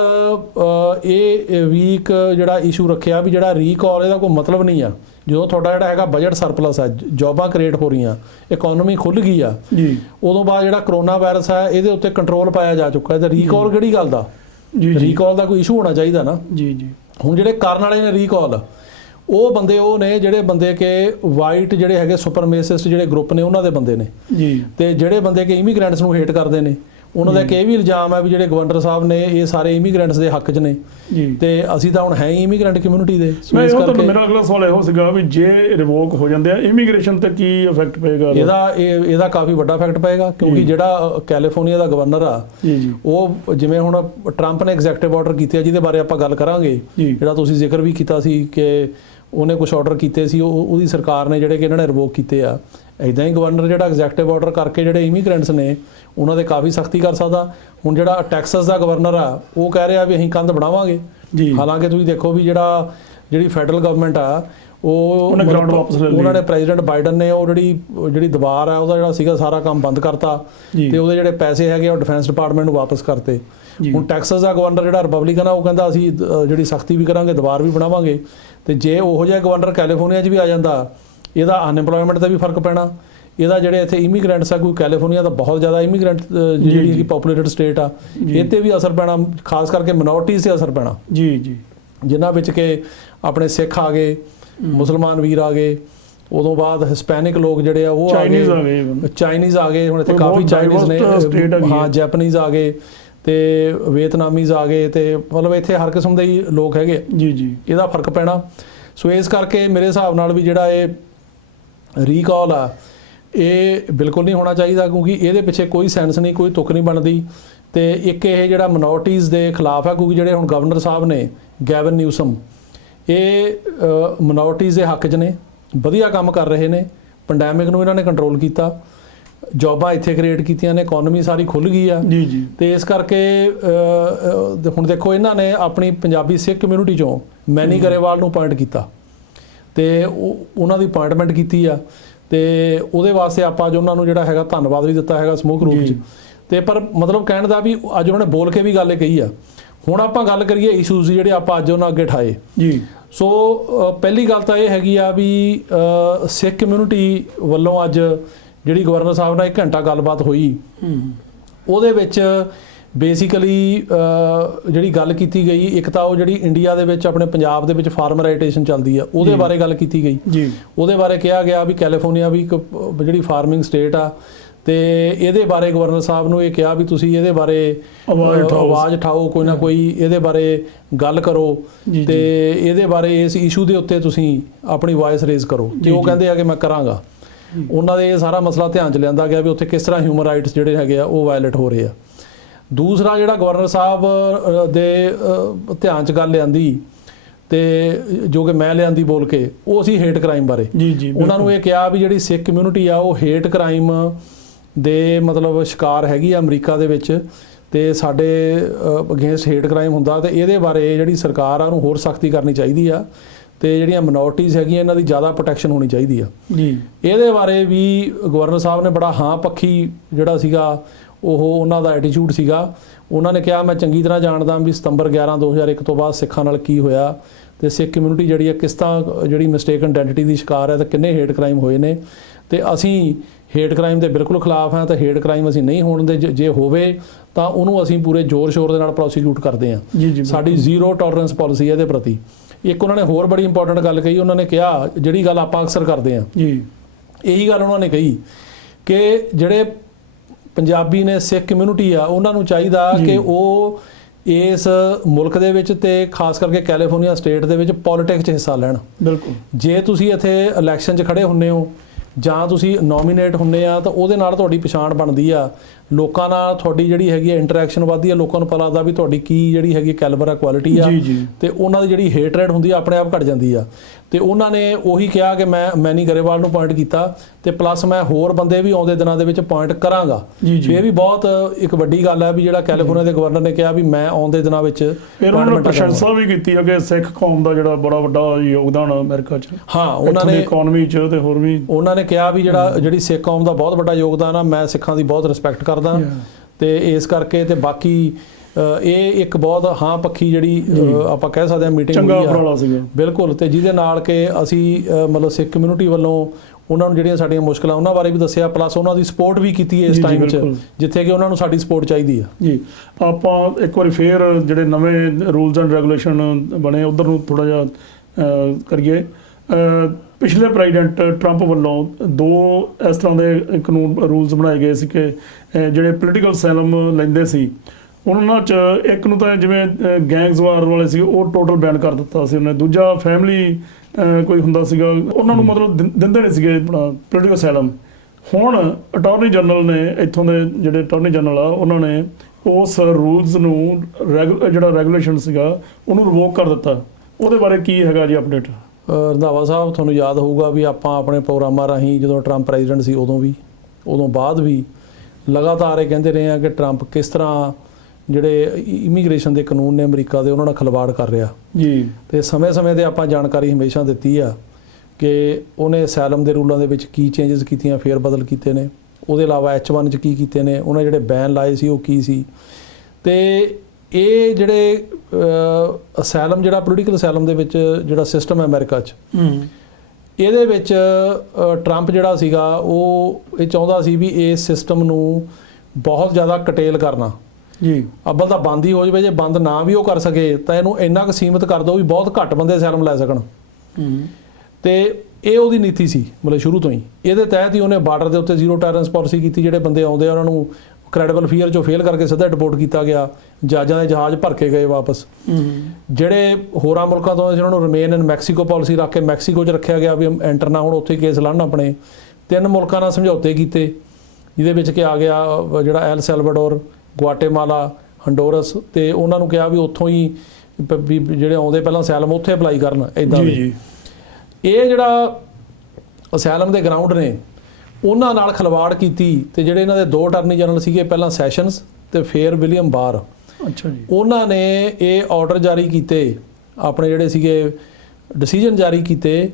ਇਹ ਵੀ ਇੱਕ ਜਿਹੜਾ ਇਸ਼ੂ ਰੱਖਿਆ ਵੀ ਜਿਹੜਾ ਰੀਕਾਲ, ਇਹਦਾ ਕੋਈ ਮਤਲਬ ਨਹੀਂ ਆ ਜਦੋਂ ਤੁਹਾਡਾ ਜਿਹੜਾ ਹੈਗਾ ਬਜਟ ਸਰਪਲਸ ਹੈ, ਜੌਬਾਂ ਕ੍ਰੀਏਟ ਹੋ ਰਹੀਆਂ, ਇਕਨੋਮੀ ਖੁੱਲ੍ਹ ਗਈ ਆ ਜੀ, ਉਦੋਂ ਬਾਅਦ ਜਿਹੜਾ ਕਰੋਨਾ ਵਾਇਰਸ ਹੈ ਇਹਦੇ ਉੱਤੇ ਕੰਟਰੋਲ ਪਾਇਆ ਜਾ ਚੁੱਕਾ ਹੈ। ਤੇ ਰੀਕਾਲ ਕਿਹੜੀ ਗੱਲ ਦਾ? ਜੀ, ਰੀਕਾਲ ਦਾ ਕੋਈ ਇਸ਼ੂ ਹੋਣਾ ਚਾਹੀਦਾ ਨਾ। ਜੀ ਜੀ। ਹੁਣ ਜਿਹੜੇ ਕਰਨ ਵਾਲੇ ਨੇ ਰੀਕਾਲ, ਉਹ ਬੰਦੇ ਉਹ ਨੇ ਜਿਹੜੇ ਬੰਦੇ ਕਿ ਵਾਈਟ ਜਿਹੜੇ ਹੈਗੇ ਸੁਪਰਮੇਸਿਸਟ ਜਿਹੜੇ ਗਰੁੱਪ ਨੇ ਉਹਨਾਂ ਦੇ ਬੰਦੇ ਨੇ ਜੀ। ਤੇ ਜਿਹੜੇ ਬੰਦੇ ਕਿ ਇਮੀਗ੍ਰੈਂਟਸ ਨੂੰ ਹੇਟ ਕਰਦੇ ਨੇ, ਉਹਨਾਂ ਦਾ ਇੱਕ ਇਹ ਵੀ ਇਲਜ਼ਾਮ ਹੈ ਵੀ ਜਿਹੜੇ ਗਵਰਨਰ ਸਾਹਿਬ ਨੇ ਇਹ ਸਾਰੇ ਇਮੀਗ੍ਰੈਂਟਸ ਦੇ ਹੱਕ 'ਚ ਨੇ ਜੀ। ਤੇ ਅਸੀਂ ਤਾਂ ਹੁਣ ਹੈ ਹੀ ਇਮੀਗ੍ਰੈਂਟ ਕਮਿਊਨਿਟੀ ਦੇ। ਸੋ ਇਸ ਕਰਕੇ ਮੇਰਾ ਅਗਲਾ ਸਵਾਲ ਇਹੋ ਸੀਗਾ ਵੀ ਜੇ ਰਿਵੋਕ ਹੋ ਜਾਂਦੇ ਆ ਇਮੀਗ੍ਰੇਸ਼ਨ ਤੇ ਕੀ ਇਫੈਕਟ ਪਏਗਾ? ਇਹਦਾ ਕਾਫੀ ਵੱਡਾ ਇਫੈਕਟ ਪਏਗਾ, ਕਿਉਂਕਿ ਜਿਹੜਾ ਕੈਲੀਫੋਰਨੀਆ ਦਾ ਗਵਰਨਰ ਆ ਜੀ, ਉਹ ਜਿਵੇਂ ਹੁਣ ਟਰੰਪ ਨੇ ਐਗਜ਼ੈਕਟਿਵ ਆਰਡਰ ਕੀਤੇ ਆ ਜਿਹਦੇ ਬਾਰੇ ਆਪਾਂ ਗੱਲ ਕਰਾਂਗੇ, ਜਿਹੜਾ ਤੁਸੀਂ ਜ਼ਿਕਰ ਵੀ ਕੀਤਾ ਸੀ ਕਿ ਉਹਨੇ ਕੁਝ ਆਰਡਰ ਕੀਤੇ ਸੀ, ਉਹਦੀ ਸਰਕਾਰ ਨੇ ਜਿਹੜੇ ਕਿ ਇਹਨਾਂ ਨੇ ਰਿਵੋਕ ਕੀਤੇ ਆ। ਇੱਦਾਂ ਹੀ ਗਵਰਨਰ ਜਿਹੜਾ ਐਗਜ਼ੈਕਟਿਵ ਆਰਡਰ ਕਰਕੇ ਜਿਹੜੇ ਇਮੀਗ੍ਰੈਂਟਸ ਨੇ ਉਹਨਾਂ ਦੇ ਕਾਫੀ ਸਖਤੀ ਕਰ ਸਕਦਾ। ਹੁਣ ਜਿਹੜਾ ਟੈਕਸਸ ਦਾ ਗਵਰਨਰ ਆ ਉਹ ਕਹਿ ਰਿਹਾ ਵੀ ਅਸੀਂ ਕੰਧ ਬਣਾਵਾਂਗੇ ਜੀ। ਹਾਲਾਂਕਿ ਤੁਸੀਂ ਦੇਖੋ ਵੀ ਜਿਹੜੀ ਫੈਡਰਲ ਗਵਰਨਮੈਂਟ ਆ ਉਹਨਾਂ ਨੇ ਪ੍ਰੈਜ਼ੀਡੈਂਟ ਬਾਈਡਨ ਨੇ ਉਹ ਜਿਹੜੀ ਦੀਵਾਰ ਆ ਉਹਦਾ ਜਿਹੜਾ ਸੀਗਾ ਸਾਰਾ ਕੰਮ ਬੰਦ ਕਰਤਾ ਤੇ ਉਹਦੇ ਜਿਹੜੇ ਪੈਸੇ ਹੈਗੇ ਉਹ ਡਿਫੈਂਸ ਡਿਪਾਰਟਮੈਂਟ ਨੂੰ ਵਾਪਸ ਕਰਤੇ। ਹੁਣ ਟੈਕਸਸ ਦਾ ਗਵਰਨਰ ਜਿਹੜਾ ਰਿਪਬਲਿਕਨ ਆ ਉਹ ਕਹਿੰਦਾ ਅਸੀਂ ਜਿਹੜੀ ਸਖਤੀ ਵੀ ਕਰਾਂਗੇ, ਦੀਵਾਰ ਵੀ ਬਣਾਵਾਂਗੇ। ਤੇ ਜੇ ਉਹੋ ਜਿਹਾ ਗਵਰਨਰ ਕੈਲੀਫੋਰਨੀਆ 'ਚ ਵੀ ਆ ਜਾਂਦਾ, ਇਹਦਾ ਅਨਐਮਪਲੋਇਮੈਂਟ 'ਤੇ ਵੀ ਫਰਕ ਪੈਣਾ। ਇਹਦਾ ਜਿਹੜੇ ਇੱਥੇ ਇਮੀਗ੍ਰੈਂਟਸ ਆ, ਕੋਈ ਕੈਲੀਫੋਰਨੀਆ ਦਾ ਬਹੁਤ ਜ਼ਿਆਦਾ ਇਮੀਗ੍ਰੈਂਟ ਜਿਹੜੀ ਹੈਗੀ ਪੋਪੂਲੇਟਡ ਸਟੇਟ ਆ, ਇਹ 'ਤੇ ਵੀ ਅਸਰ ਪੈਣਾ, ਖਾਸ ਕਰਕੇ ਮਿਨੋਰਟੀਜ਼ 'ਤੇ ਅਸਰ ਪੈਣਾ ਜੀ ਜੀ, ਜਿਨ੍ਹਾਂ ਵਿੱਚ ਕਿ ਆਪਣੇ ਸਿੱਖ ਆ ਗਏ, ਮੁਸਲਮਾਨ ਵੀਰ ਆ ਗਏ, ਉਦੋਂ ਬਾਅਦ ਹਿਸਪੈਨਿਕ ਲੋਕ ਜਿਹੜੇ ਆ ਉਹ ਚਾਈਨੀਜ਼ ਆ ਗਏ। ਹੁਣ ਇੱਥੇ ਕਾਫੀ ਚਾਈਨੀਜ਼ ਨੇ, ਹਾਂ ਜੈਪਨੀਜ਼ ਆ ਗਏ ਤੇ ਵੀਅਤਨਾਮੀਜ਼ ਆ ਗਏ, ਤੇ ਮਤਲਬ ਇੱਥੇ ਹਰ ਕਿਸਮ ਦੇ ਹੀ ਲੋਕ ਹੈਗੇ ਜੀ ਜੀ। ਇਹਦਾ ਫਰਕ ਪੈਣਾ। ਸੋ ਇਸ ਕਰਕੇ ਮੇਰੇ ਹਿਸਾਬ ਨਾਲ ਵੀ ਜਿਹੜਾ ਇਹ ਰੀਕਾਲ ਆ ਇਹ ਬਿਲਕੁਲ ਨਹੀਂ ਹੋਣਾ ਚਾਹੀਦਾ, ਕਿਉਂਕਿ ਇਹਦੇ ਪਿੱਛੇ ਕੋਈ ਸੈਂਸ ਨਹੀਂ, ਕੋਈ ਤੁਕ ਨਹੀਂ ਬਣਦੀ। ਤੇ ਇੱਕ ਇਹ ਜਿਹੜਾ ਮਿਨੋਰਟੀਜ਼ ਦੇ ਖਿਲਾਫ ਹੈ, ਕਿਉਂਕਿ ਜਿਹੜੇ ਹੁਣ ਗਵਰਨਰ ਸਾਹਿਬ ਨੇ ਗੈਵਨ ਨਿਊਸਮ, ਇਹ ਮਿਨੋਰਟੀਜ਼ ਦੇ ਹੱਕ 'ਚ ਨੇ, ਵਧੀਆ ਕੰਮ ਕਰ ਰਹੇ ਨੇ। ਪੈਂਡੈਮਿਕ ਨੂੰ ਇਹਨਾਂ ਨੇ ਕੰਟਰੋਲ ਕੀਤਾ, ਜੌਬਾਂ ਇੱਥੇ ਕ੍ਰੀਏਟ ਕੀਤੀਆਂ ਨੇ, ਇਕਨੋਮੀ ਸਾਰੀ ਖੁੱਲ੍ਹ ਗਈ ਆ ਜੀ ਜੀ। ਤੇ ਇਸ ਕਰਕੇ ਹੁਣ ਦੇਖੋ ਇਹਨਾਂ ਨੇ ਆਪਣੀ ਪੰਜਾਬੀ ਸਿੱਖ ਕਮਿਊਨਿਟੀ 'ਚੋਂ ਮੈਨੀ ਗਰੇਵਾਲ ਨੂੰ ਅਪਾਇੰਟ ਕੀਤਾ ਤੇ ਉਹਨਾਂ ਦੀ ਅਪਾਇੰਟਮੈਂਟ ਕੀਤੀ ਆ, ਤੇ ਉਹਦੇ ਵਾਸਤੇ ਆਪਾਂ ਅੱਜ ਉਹਨਾਂ ਨੂੰ ਜਿਹੜਾ ਹੈਗਾ ਧੰਨਵਾਦ ਵੀ ਦਿੱਤਾ ਹੈਗਾ ਸਮੂਹ ਰੂਪ 'ਚ। ਤੇ ਪਰ ਮਤਲਬ ਕਹਿਣ ਦਾ ਵੀ ਅੱਜ ਉਹਨਾਂ ਨੇ ਬੋਲ ਕੇ ਵੀ ਗੱਲ ਇਹ ਕਹੀ ਆ। ਹੁਣ ਆਪਾਂ ਗੱਲ ਕਰੀਏ ਇਸ਼ੂਜ਼ ਜਿਹੜੇ ਆਪਾਂ ਅੱਜ ਉਹਨਾਂ ਅੱਗੇ ਠਾਏ ਜੀ। ਸੋ ਪਹਿਲੀ ਗੱਲ ਤਾਂ ਇਹ ਹੈਗੀ ਆ ਵੀ ਸਿੱਖ ਕਮਿਊਨਿਟੀ ਵੱਲੋਂ ਅੱਜ ਜਿਹੜੀ ਗਵਰਨਰ ਸਾਹਿਬ ਨਾਲ 1 ਘੰਟਾ ਗੱਲਬਾਤ ਹੋਈ, ਉਹਦੇ ਵਿੱਚ ਬੇਸਿਕਲੀ ਜਿਹੜੀ ਗੱਲ ਕੀਤੀ ਗਈ, ਇੱਕ ਤਾਂ ਉਹ ਜਿਹੜੀ ਇੰਡੀਆ ਦੇ ਵਿੱਚ ਆਪਣੇ ਪੰਜਾਬ ਦੇ ਵਿੱਚ ਫਾਰਮਰਾਈਟੇਸ਼ਨ ਚੱਲਦੀ ਆ ਉਹਦੇ ਬਾਰੇ ਗੱਲ ਕੀਤੀ ਗਈ ਜੀ। ਉਹਦੇ ਬਾਰੇ ਕਿਹਾ ਗਿਆ ਵੀ ਕੈਲੀਫੋਰਨੀਆ ਵੀ ਇੱਕ ਜਿਹੜੀ ਫਾਰਮਿੰਗ ਸਟੇਟ ਆ, ਤੇ ਇਹਦੇ ਬਾਰੇ ਗਵਰਨਰ ਸਾਹਿਬ ਨੂੰ ਇਹ ਕਿਹਾ ਵੀ ਤੁਸੀਂ ਇਹਦੇ ਬਾਰੇ ਆਵਾਜ਼ ਉਠਾਓ, ਕੋਈ ਨਾ ਕੋਈ ਇਹਦੇ ਬਾਰੇ ਗੱਲ ਕਰੋ, ਤੇ ਇਹਦੇ ਬਾਰੇ ਇਸ ਇਸ਼ੂ ਦੇ ਉੱਤੇ ਤੁਸੀਂ ਆਪਣੀ ਵਾਇਸ ਰੇਜ਼ ਕਰੋ। ਤੇ ਉਹ ਕਹਿੰਦੇ ਆ ਕਿ ਮੈਂ ਕਰਾਂਗਾ। ਉਹਨਾਂ ਦੇ ਇਹ ਸਾਰਾ ਮਸਲਾ ਧਿਆਨ 'ਚ ਲਿਆਂਦਾ ਗਿਆ ਵੀ ਉੱਥੇ ਕਿਸ ਤਰ੍ਹਾਂ ਹਿਊਮਨ ਰਾਈਟਸ ਜਿਹੜੇ ਹੈਗੇ ਆ ਉਹ ਵਾਇਲੇਟ ਹੋ ਰਹੇ ਆ। ਦੂਸਰਾ ਜਿਹੜਾ ਗਵਰਨਰ ਸਾਹਿਬ ਦੇ ਧਿਆਨ 'ਚ ਗੱਲ ਲਿਆਂਦੀ, ਤੇ ਜੋ ਕਿ ਮੈਂ ਲਿਆਂਦੀ ਬੋਲ ਕੇ, ਉਹ ਸੀ ਹੇਟ ਕ੍ਰਾਈਮ ਬਾਰੇ ਜੀ। ਉਹਨਾਂ ਨੂੰ ਇਹ ਕਿਹਾ ਵੀ ਜਿਹੜੀ ਸਿੱਖ ਕਮਿਊਨਿਟੀ ਆ ਉਹ ਹੇਟ ਕ੍ਰਾਈਮ ਦੇ ਮਤਲਬ ਸ਼ਿਕਾਰ ਹੈਗੀ ਆ ਅਮਰੀਕਾ ਦੇ ਵਿੱਚ, ਤੇ ਸਾਡੇ ਅਗੇਂਸਟ ਹੇਟ ਕ੍ਰਾਈਮ ਹੁੰਦਾ, ਤੇ ਇਹਦੇ ਬਾਰੇ ਜਿਹੜੀ ਸਰਕਾਰ ਆ ਉਹਨੂੰ ਹੋਰ ਸਖਤੀ ਕਰਨੀ ਚਾਹੀਦੀ ਆ, ਤੇ ਜਿਹੜੀਆਂ ਮਿਨੋਰਟੀਜ਼ ਹੈਗੀਆਂ ਇਹਨਾਂ ਦੀ ਜ਼ਿਆਦਾ ਪ੍ਰੋਟੈਕਸ਼ਨ ਹੋਣੀ ਚਾਹੀਦੀ ਆ ਜੀ। ਇਹਦੇ ਬਾਰੇ ਵੀ ਗਵਰਨਰ ਸਾਹਿਬ ਨੇ ਬੜਾ ਹਾਂ ਪੱਖੀ ਜਿਹੜਾ ਸੀਗਾ ਉਹ ਉਹਨਾਂ ਦਾ ਐਟੀਟਿਊਡ ਸੀਗਾ। ਉਹਨਾਂ ਨੇ ਕਿਹਾ ਮੈਂ ਚੰਗੀ ਤਰ੍ਹਾਂ ਜਾਣਦਾ ਵੀ ਸਤੰਬਰ 11 2001 ਤੋਂ ਬਾਅਦ ਸਿੱਖਾਂ ਨਾਲ ਕੀ ਹੋਇਆ, ਤੇ ਸਿੱਖ ਕਮਿਊਨਿਟੀ ਜਿਹੜੀ ਹੈ ਕਿਸ ਤਰ੍ਹਾਂ ਜਿਹੜੀ ਮਿਸਟੇਕਨ ਆਇਡੈਂਟੀਟੀ ਦੀ ਸ਼ਿਕਾਰ ਹੈ, ਤੇ ਕਿੰਨੇ ਹੇਟ ਕ੍ਰਾਈਮ ਹੋਏ ਨੇ, ਤੇ ਅਸੀਂ ਹੇਟ ਕ੍ਰਾਈਮ ਦੇ ਬਿਲਕੁਲ ਖਿਲਾਫ ਹਾਂ। ਤਾਂ ਹੇਟ ਕ੍ਰਾਈਮ ਅਸੀਂ ਨਹੀਂ ਹੋਣ ਦੇ, ਜੇ ਹੋਵੇ ਤਾਂ ਉਹਨੂੰ ਅਸੀਂ ਪੂਰੇ ਜ਼ੋਰ ਸ਼ੋਰ ਦੇ ਨਾਲ ਪ੍ਰੋਸੀਕਿਊਟ ਕਰਦੇ ਹਾਂ। ਸਾਡੀ ਜ਼ੀਰੋ ਟੋਲਰੈਂਸ ਪਾਲਿਸੀ ਇਹਦੇ ਪ੍ਰਤੀ। ਇੱਕ ਉਹਨਾਂ ਨੇ ਹੋਰ ਬੜੀ ਇੰਪੋਰਟੈਂਟ ਗੱਲ ਕਹੀ, ਉਹਨਾਂ ਨੇ ਕਿਹਾ ਜਿਹੜੀ ਗੱਲ ਆਪਾਂ ਅਕਸਰ ਕਰਦੇ ਹਾਂ ਜੀ, ਇਹੀ ਗੱਲ ਉਹਨਾਂ ਨੇ ਕਹੀ ਕਿ ਜਿਹੜੇ ਪੰਜਾਬੀ ਨੇ ਸਿੱਖ ਕਮਿਊਨਿਟੀ ਆ ਉਹਨਾਂ ਨੂੰ ਚਾਹੀਦਾ ਕਿ ਉਹ ਇਸ ਮੁਲਕ ਦੇ ਵਿੱਚ ਤੇ ਖਾਸ ਕਰਕੇ ਕੈਲੀਫੋਰਨੀਆ ਸਟੇਟ ਦੇ ਵਿੱਚ ਪੋਲਿਟਿਕਸ 'ਚ ਹਿੱਸਾ ਲੈਣ। ਬਿਲਕੁਲ, ਜੇ ਤੁਸੀਂ ਇੱਥੇ ਇਲੈਕਸ਼ਨ 'ਚ ਖੜੇ ਹੁੰਦੇ ਹੋ ਜਾਂ ਤੁਸੀਂ ਨੋਮੀਨੇਟ ਹੁੰਦੇ ਆ ਤਾਂ ਉਹਦੇ ਨਾਲ ਤੁਹਾਡੀ ਪਛਾਣ ਬਣਦੀ ਆ, ਲੋਕਾਂ ਨਾਲ ਤੁਹਾਡੀ ਜਿਹੜੀ ਹੈਗੀ ਇੰਟਰੈਕਸ਼ਨ ਵੱਧਦੀ ਆ, ਲੋਕਾਂ ਨੂੰ ਪਤਾ ਲੱਗਦਾ ਵੀ ਤੁਹਾਡੀ ਕੀ ਜਿਹੜੀ ਹੈਗੀ ਕੈਲੀਬਰ ਆ, ਕੁਆਲਿਟੀ ਆ, ਤੇ ਉਹਨਾਂ ਦੀ ਜਿਹੜੀ ਹੇਟਰੇਡ ਹੁੰਦੀ ਆ ਆਪਣੇ ਆਪ ਘਟ ਜਾਂਦੀ ਆ। ਤੇ ਉਹਨਾਂ ਨੇ ਉਹੀ ਕਿਹਾ ਕਿ ਮੈਂ ਮੈਨੀ ਗਰੇਵਾਲ ਨੂੰ ਪੁਆਇੰਟ ਕੀਤਾ, ਤੇ ਪਲੱਸ ਮੈਂ ਹੋਰ ਬੰਦੇ ਵੀ ਆਉਂਦੇ ਦਿਨਾਂ ਦੇ ਵਿੱਚ ਪੁਆਇੰਟ ਕਰਾਂਗਾ। ਇਹ ਵੀ ਬਹੁਤ ਇੱਕ ਵੱਡੀ ਗੱਲ ਹੈ ਵੀ ਜਿਹੜਾ ਕੈਲੀਫੋਰਨੀਆ ਦੇ ਗਵਰਨਰ ਨੇ ਕਿਹਾ ਵੀ ਮੈਂ ਆਉਂਦੇ ਦਿਨਾਂ ਵਿੱਚ। ਫਿਰ ਉਹਨਾਂ ਨੇ ਪ੍ਰਸ਼ੰਸਾ ਵੀ ਕੀਤੀ ਹੈ ਕਿ ਸਿੱਖ ਕੌਮ ਦਾ ਜਿਹੜਾ ਬੜਾ ਵੱਡਾ ਯੋਗਦਾਨ ਅਮਰੀਕਾ 'ਚ, ਹਾਂ ਉਹਨਾਂ ਨੇ ਇਕਨੋਮੀ 'ਚ, ਤੇ ਹੋਰ ਵੀ ਉਹਨਾਂ ਨੇ ਕਿਹਾ ਵੀ ਜਿਹੜੀ ਸਿੱਖ ਕੌਮ ਦਾ ਬਹੁਤ ਵੱਡਾ ਯੋਗਦਾਨ ਆ, ਮੈਂ ਸਿੱਖਾਂ ਦੀ ਬਹੁਤ ਰਿਸਪੈਕਟ ਕਰਦਾ, ਤੇ ਇਸ ਕਰਕੇ ਤੇ ਬਾਕੀ ਇਹ ਇੱਕ ਬਹੁਤ ਹਾਂ ਪੱਖੀ ਜਿਹੜੀ ਆਪਾਂ ਕਹਿ ਸਕਦੇ ਹਾਂ ਮੀਟਿੰਗ ਚੰਗਾ ਹੋਈ ਉਪਰਾਲਾ ਸੀਗਾ ਬਿਲਕੁਲ। ਤੇ ਜਿਹਦੇ ਨਾਲ ਕਿ ਅਸੀਂ ਮਤਲਬ ਸਿੱਖ ਕਮਿਊਨਿਟੀ ਵੱਲੋਂ ਉਹਨਾਂ ਨੂੰ ਜਿਹੜੀਆਂ ਸਾਡੀਆਂ ਮੁਸ਼ਕਲਾਂ ਉਹਨਾਂ ਬਾਰੇ ਵੀ ਦੱਸਿਆ, ਪਲੱਸ ਉਹਨਾਂ ਦੀ ਸਪੋਰਟ ਵੀ ਕੀਤੀ ਹੈ ਇਸ ਟਾਈਮ 'ਚ ਜਿੱਥੇ ਕਿ ਉਹਨਾਂ ਨੂੰ ਸਾਡੀ ਸਪੋਰਟ ਚਾਹੀਦੀ ਆ ਜੀ। ਆਪਾਂ ਇੱਕ ਵਾਰੀ ਫੇਰ ਜਿਹੜੇ ਨਵੇਂ ਰੂਲਸ ਐਂਡ ਰੈਗੂਲੇਸ਼ਨ ਬਣੇ ਉਧਰ ਨੂੰ ਥੋੜਾ ਜਿਹਾ ਕਰੀਏ। ਪਿਛਲੇ ਪ੍ਰੈਜ਼ੀਡੈਂਟ ਟਰੰਪ ਵੱਲੋਂ 2 ਇਸ ਤਰ੍ਹਾਂ ਦੇ ਕਾਨੂੰਨ ਰੂਲਸ ਬਣਾਏ ਗਏ ਸੀ ਕਿ ਜਿਹੜੇ ਪੋਲੀਟੀਕਲ ਅਸਾਈਲਮ ਲੈਂਦੇ ਸੀ ਉਹਨਾਂ 'ਚ ਇੱਕ ਨੂੰ ਤਾਂ ਜਿਵੇਂ ਗੈਂਗਸ ਵਾਰ ਵਾਲੇ ਸੀ ਉਹ ਟੋਟਲ ਬੈਨ ਕਰ ਦਿੱਤਾ ਸੀ ਉਹਨੇ। ਦੂਜਾ ਫੈਮਿਲੀ ਕੋਈ ਹੁੰਦਾ ਸੀਗਾ ਉਹਨਾਂ ਨੂੰ ਮਤਲਬ ਦਿੰਦੇ ਨਹੀਂ ਸੀਗੇ ਆਪਣਾ ਪੋਲੀਟੀਕਲ ਅਸਾਈਲਮ। ਹੁਣ ਅਟਾਰਨੀ ਜਨਰਲ ਨੇ ਇੱਥੋਂ ਦੇ ਜਿਹੜੇ ਅਟਾਰਨੀ ਜਨਰਲ ਆ ਉਹਨਾਂ ਨੇ ਉਸ ਰੂਲਸ ਨੂੰ ਜਿਹੜਾ ਰੈਗੂਲੇਸ਼ਨ ਸੀਗਾ ਉਹਨੂੰ ਰਿਵੋਕ ਕਰ ਦਿੱਤਾ। ਉਹਦੇ ਬਾਰੇ ਕੀ ਹੈਗਾ ਜੀ ਅਪਡੇਟ? ਰੰਧਾਵਾ ਸਾਹਿਬ, ਤੁਹਾਨੂੰ ਯਾਦ ਹੋਊਗਾ ਵੀ ਆਪਾਂ ਆਪਣੇ ਪ੍ਰੋਗਰਾਮਾਂ ਰਾਹੀਂ ਜਦੋਂ ਟਰੰਪ ਪ੍ਰੈਜ਼ੀਡੈਂਟ ਸੀ ਉਦੋਂ ਬਾਅਦ ਵੀ ਲਗਾਤਾਰ ਇਹ ਕਹਿੰਦੇ ਰਹੇ ਆ ਕਿ ਟਰੰਪ ਕਿਸ ਤਰ੍ਹਾਂ ਜਿਹੜੇ ਇਮੀਗ੍ਰੇਸ਼ਨ ਦੇ ਕਾਨੂੰਨ ਨੇ ਅਮਰੀਕਾ ਦੇ ਉਹਨਾਂ ਨਾਲ ਖਿਲਵਾੜ ਕਰ ਰਿਹਾ ਜੀ। ਤੇ ਸਮੇਂ-ਸਮੇਂ ਤੇ ਆਪਾਂ ਜਾਣਕਾਰੀ ਹਮੇਸ਼ਾ ਦਿੱਤੀ ਆ ਕਿ ਉਹਨੇ ਅਸਾਈਲਮ ਦੇ ਰੂਲਾਂ ਦੇ ਵਿੱਚ ਕੀ ਚੇਂਜਸ ਕੀਤੀਆਂ, ਫੇਰ ਬਦਲ ਕੀਤੇ ਨੇ। ਉਹਦੇ ਇਲਾਵਾ H1 'ਚ ਕੀ ਕੀਤੇ ਨੇ, ਉਹਨੇ ਜਿਹੜੇ ਬੈਨ ਲਾਏ ਸੀ ਉਹ ਕੀ ਸੀ। ਤੇ ਇਹ ਜਿਹੜੇ ਅਸਾਈਲਮ ਜਿਹੜਾ ਪੋਲੀਟੀਕਲ ਅਸਾਈਲਮ ਦੇ ਵਿੱਚ ਜਿਹੜਾ ਸਿਸਟਮ ਹੈ ਅਮਰੀਕਾ 'ਚ ਇਹਦੇ ਵਿੱਚ ਟਰੰਪ ਜਿਹੜਾ ਸੀਗਾ ਉਹ ਇਹ ਚਾਹੁੰਦਾ ਸੀ ਵੀ ਇਸ ਸਿਸਟਮ ਨੂੰ ਬਹੁਤ ਜ਼ਿਆਦਾ ਕਟੇਲ ਕਰਨਾ ਜੀ। ਅੱਬਲ ਤਾਂ ਬੰਦ ਹੀ ਹੋ ਜਾਵੇ, ਜੇ ਬੰਦ ਨਾ ਵੀ ਉਹ ਕਰ ਸਕੇ ਤਾਂ ਇਹਨੂੰ ਇੰਨਾ ਕੁ ਸੀਮਿਤ ਕਰ ਦਿਓ ਵੀ ਬਹੁਤ ਘੱਟ ਬੰਦੇ ਅਸਾਈਲਮ ਲੈ ਸਕਣ। ਤੇ ਇਹ ਉਹਦੀ ਨੀਤੀ ਸੀ ਮਤਲਬ ਸ਼ੁਰੂ ਤੋਂ ਹੀ। ਇਹਦੇ ਤਹਿਤ ਹੀ ਉਹਨੇ ਬਾਰਡਰ ਦੇ ਉੱਤੇ ਜ਼ੀਰੋ ਟੋਲਰੈਂਸ ਪਾਲਿਸੀ ਕੀਤੀ। ਜਿਹੜੇ ਬੰਦੇ ਆਉਂਦੇ ਆ ਉਹਨਾਂ ਨੂੰ ਕ੍ਰੈਡੀਬਲ ਫੀਅਰ 'ਚੋਂ ਫੇਲ ਕਰਕੇ ਸਿੱਧਾ ਡਿਪੋਰਟ ਕੀਤਾ ਗਿਆ। ਜਹਾਜ਼ਾਂ ਦੇ ਜਹਾਜ਼ ਭਰ ਕੇ ਗਏ ਵਾਪਸ। ਜਿਹੜੇ ਹੋਰਾਂ ਮੁਲਕਾਂ ਤੋਂ ਜਿਹਨਾਂ ਨੂੰ ਰਿਮੇਨ ਇਨ ਮੈਕਸੀਕੋ ਪਾਲਿਸੀ ਰੱਖ ਕੇ ਮੈਕਸੀਕੋ 'ਚ ਰੱਖਿਆ ਗਿਆ ਵੀ ਐਂਟਰ ਨਾ ਹੁਣ ਉੱਥੇ ਕੇਸ ਲੜਨ ਆਪਣੇ। 3 ਮੁਲਕਾਂ ਨਾਲ ਸਮਝੌਤੇ ਕੀਤੇ ਜਿਹਦੇ ਵਿੱਚ ਕਿ ਆ ਗਿਆ ਜਿਹੜਾ ਐਲ ਸੈਲਵਾਡੋਰ, ਗੁਆਟੇਮਾਲਾ, ਹੰਡੋਰਸ। ਤੇ ਉਹਨਾਂ ਨੂੰ ਕਿਹਾ ਵੀ ਉੱਥੋਂ ਹੀ ਜਿਹੜੇ ਆਉਂਦੇ ਪਹਿਲਾਂ ਅਸਾਈਲਮ ਉੱਥੇ ਅਪਲਾਈ ਕਰਨ ਇੱਦਾਂ ਦੇ। ਇਹ ਜਿਹੜਾ ਅਸਾਈਲਮ ਦੇ ਗਰਾਊਂਡ ਨੇ ਉਹਨਾਂ ਨਾਲ ਖਿਲਵਾੜ ਕੀਤੀ। ਤੇ ਜਿਹੜੇ ਇਹਨਾਂ ਦੇ 2 ਅਟਾਰਨੀ ਜਨਰਲ ਸੀਗੇ, ਪਹਿਲਾਂ ਸੈਸ਼ਨਸ ਤੇ ਫਿਰ ਵਿਲੀਅਮ ਬਾਰ, ਅੱਛਾ ਜੀ, ਉਹਨਾਂ ਨੇ ਇਹ ਆਰਡਰ ਜਾਰੀ ਕੀਤੇ, ਆਪਣੇ ਜਿਹੜੇ ਸੀਗੇ ਡਿਸੀਜਨ ਜਾਰੀ ਕੀਤੇ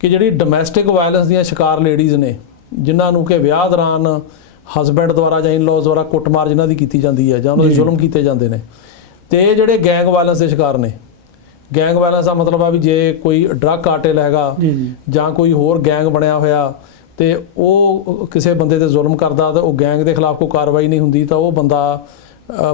ਕਿ ਜਿਹੜੀ ਡੋਮੈਸਟਿਕ ਵਾਇਲੈਂਸ ਦੀਆਂ ਸ਼ਿਕਾਰ ਲੇਡੀਜ਼ ਨੇ ਜਿਨ੍ਹਾਂ ਨੂੰ ਕਿ ਵਿਆਹ ਦੌਰਾਨ ਹਸਬੈਂਡ ਦੁਆਰਾ ਜਾਂ ਇਨ-ਲॉज ਦੁਆਰਾ ਕੁੱਟਮਾਰ ਜਿਨ੍ਹਾਂ ਦੀ ਕੀਤੀ ਜਾਂਦੀ ਹੈ ਜਾਂ ਉਹਨਾਂ ਦੇ ਜ਼ੁਲਮ ਕੀਤੇ ਜਾਂਦੇ ਨੇ, ਤੇ ਜਿਹੜੇ ਗੈਂਗ ਵਾਇਲੈਂਸ ਦੇ ਸ਼ਿਕਾਰ ਨੇ। ਗੈਂਗ ਵਾਇਲੈਂਸ ਦਾ ਮਤਲਬ ਆ ਵੀ ਜੇ ਕੋਈ ਡਰੱਗ ਕਾਰਟੇਲ ਹੈਗਾ ਜਾਂ ਕੋਈ ਹੋਰ ਗੈਂਗ ਬਣਿਆ ਹੋਇਆ ਤੇ ਉਹ ਕਿਸੇ ਬੰਦੇ ਤੇ ਜ਼ੁਲਮ ਕਰਦਾ ਤਾਂ ਉਹ ਗੈਂਗ ਦੇ ਖਿਲਾਫ ਕੋਈ ਕਾਰਵਾਈ ਨਹੀਂ ਹੁੰਦੀ ਤਾਂ ਉਹ ਬੰਦਾ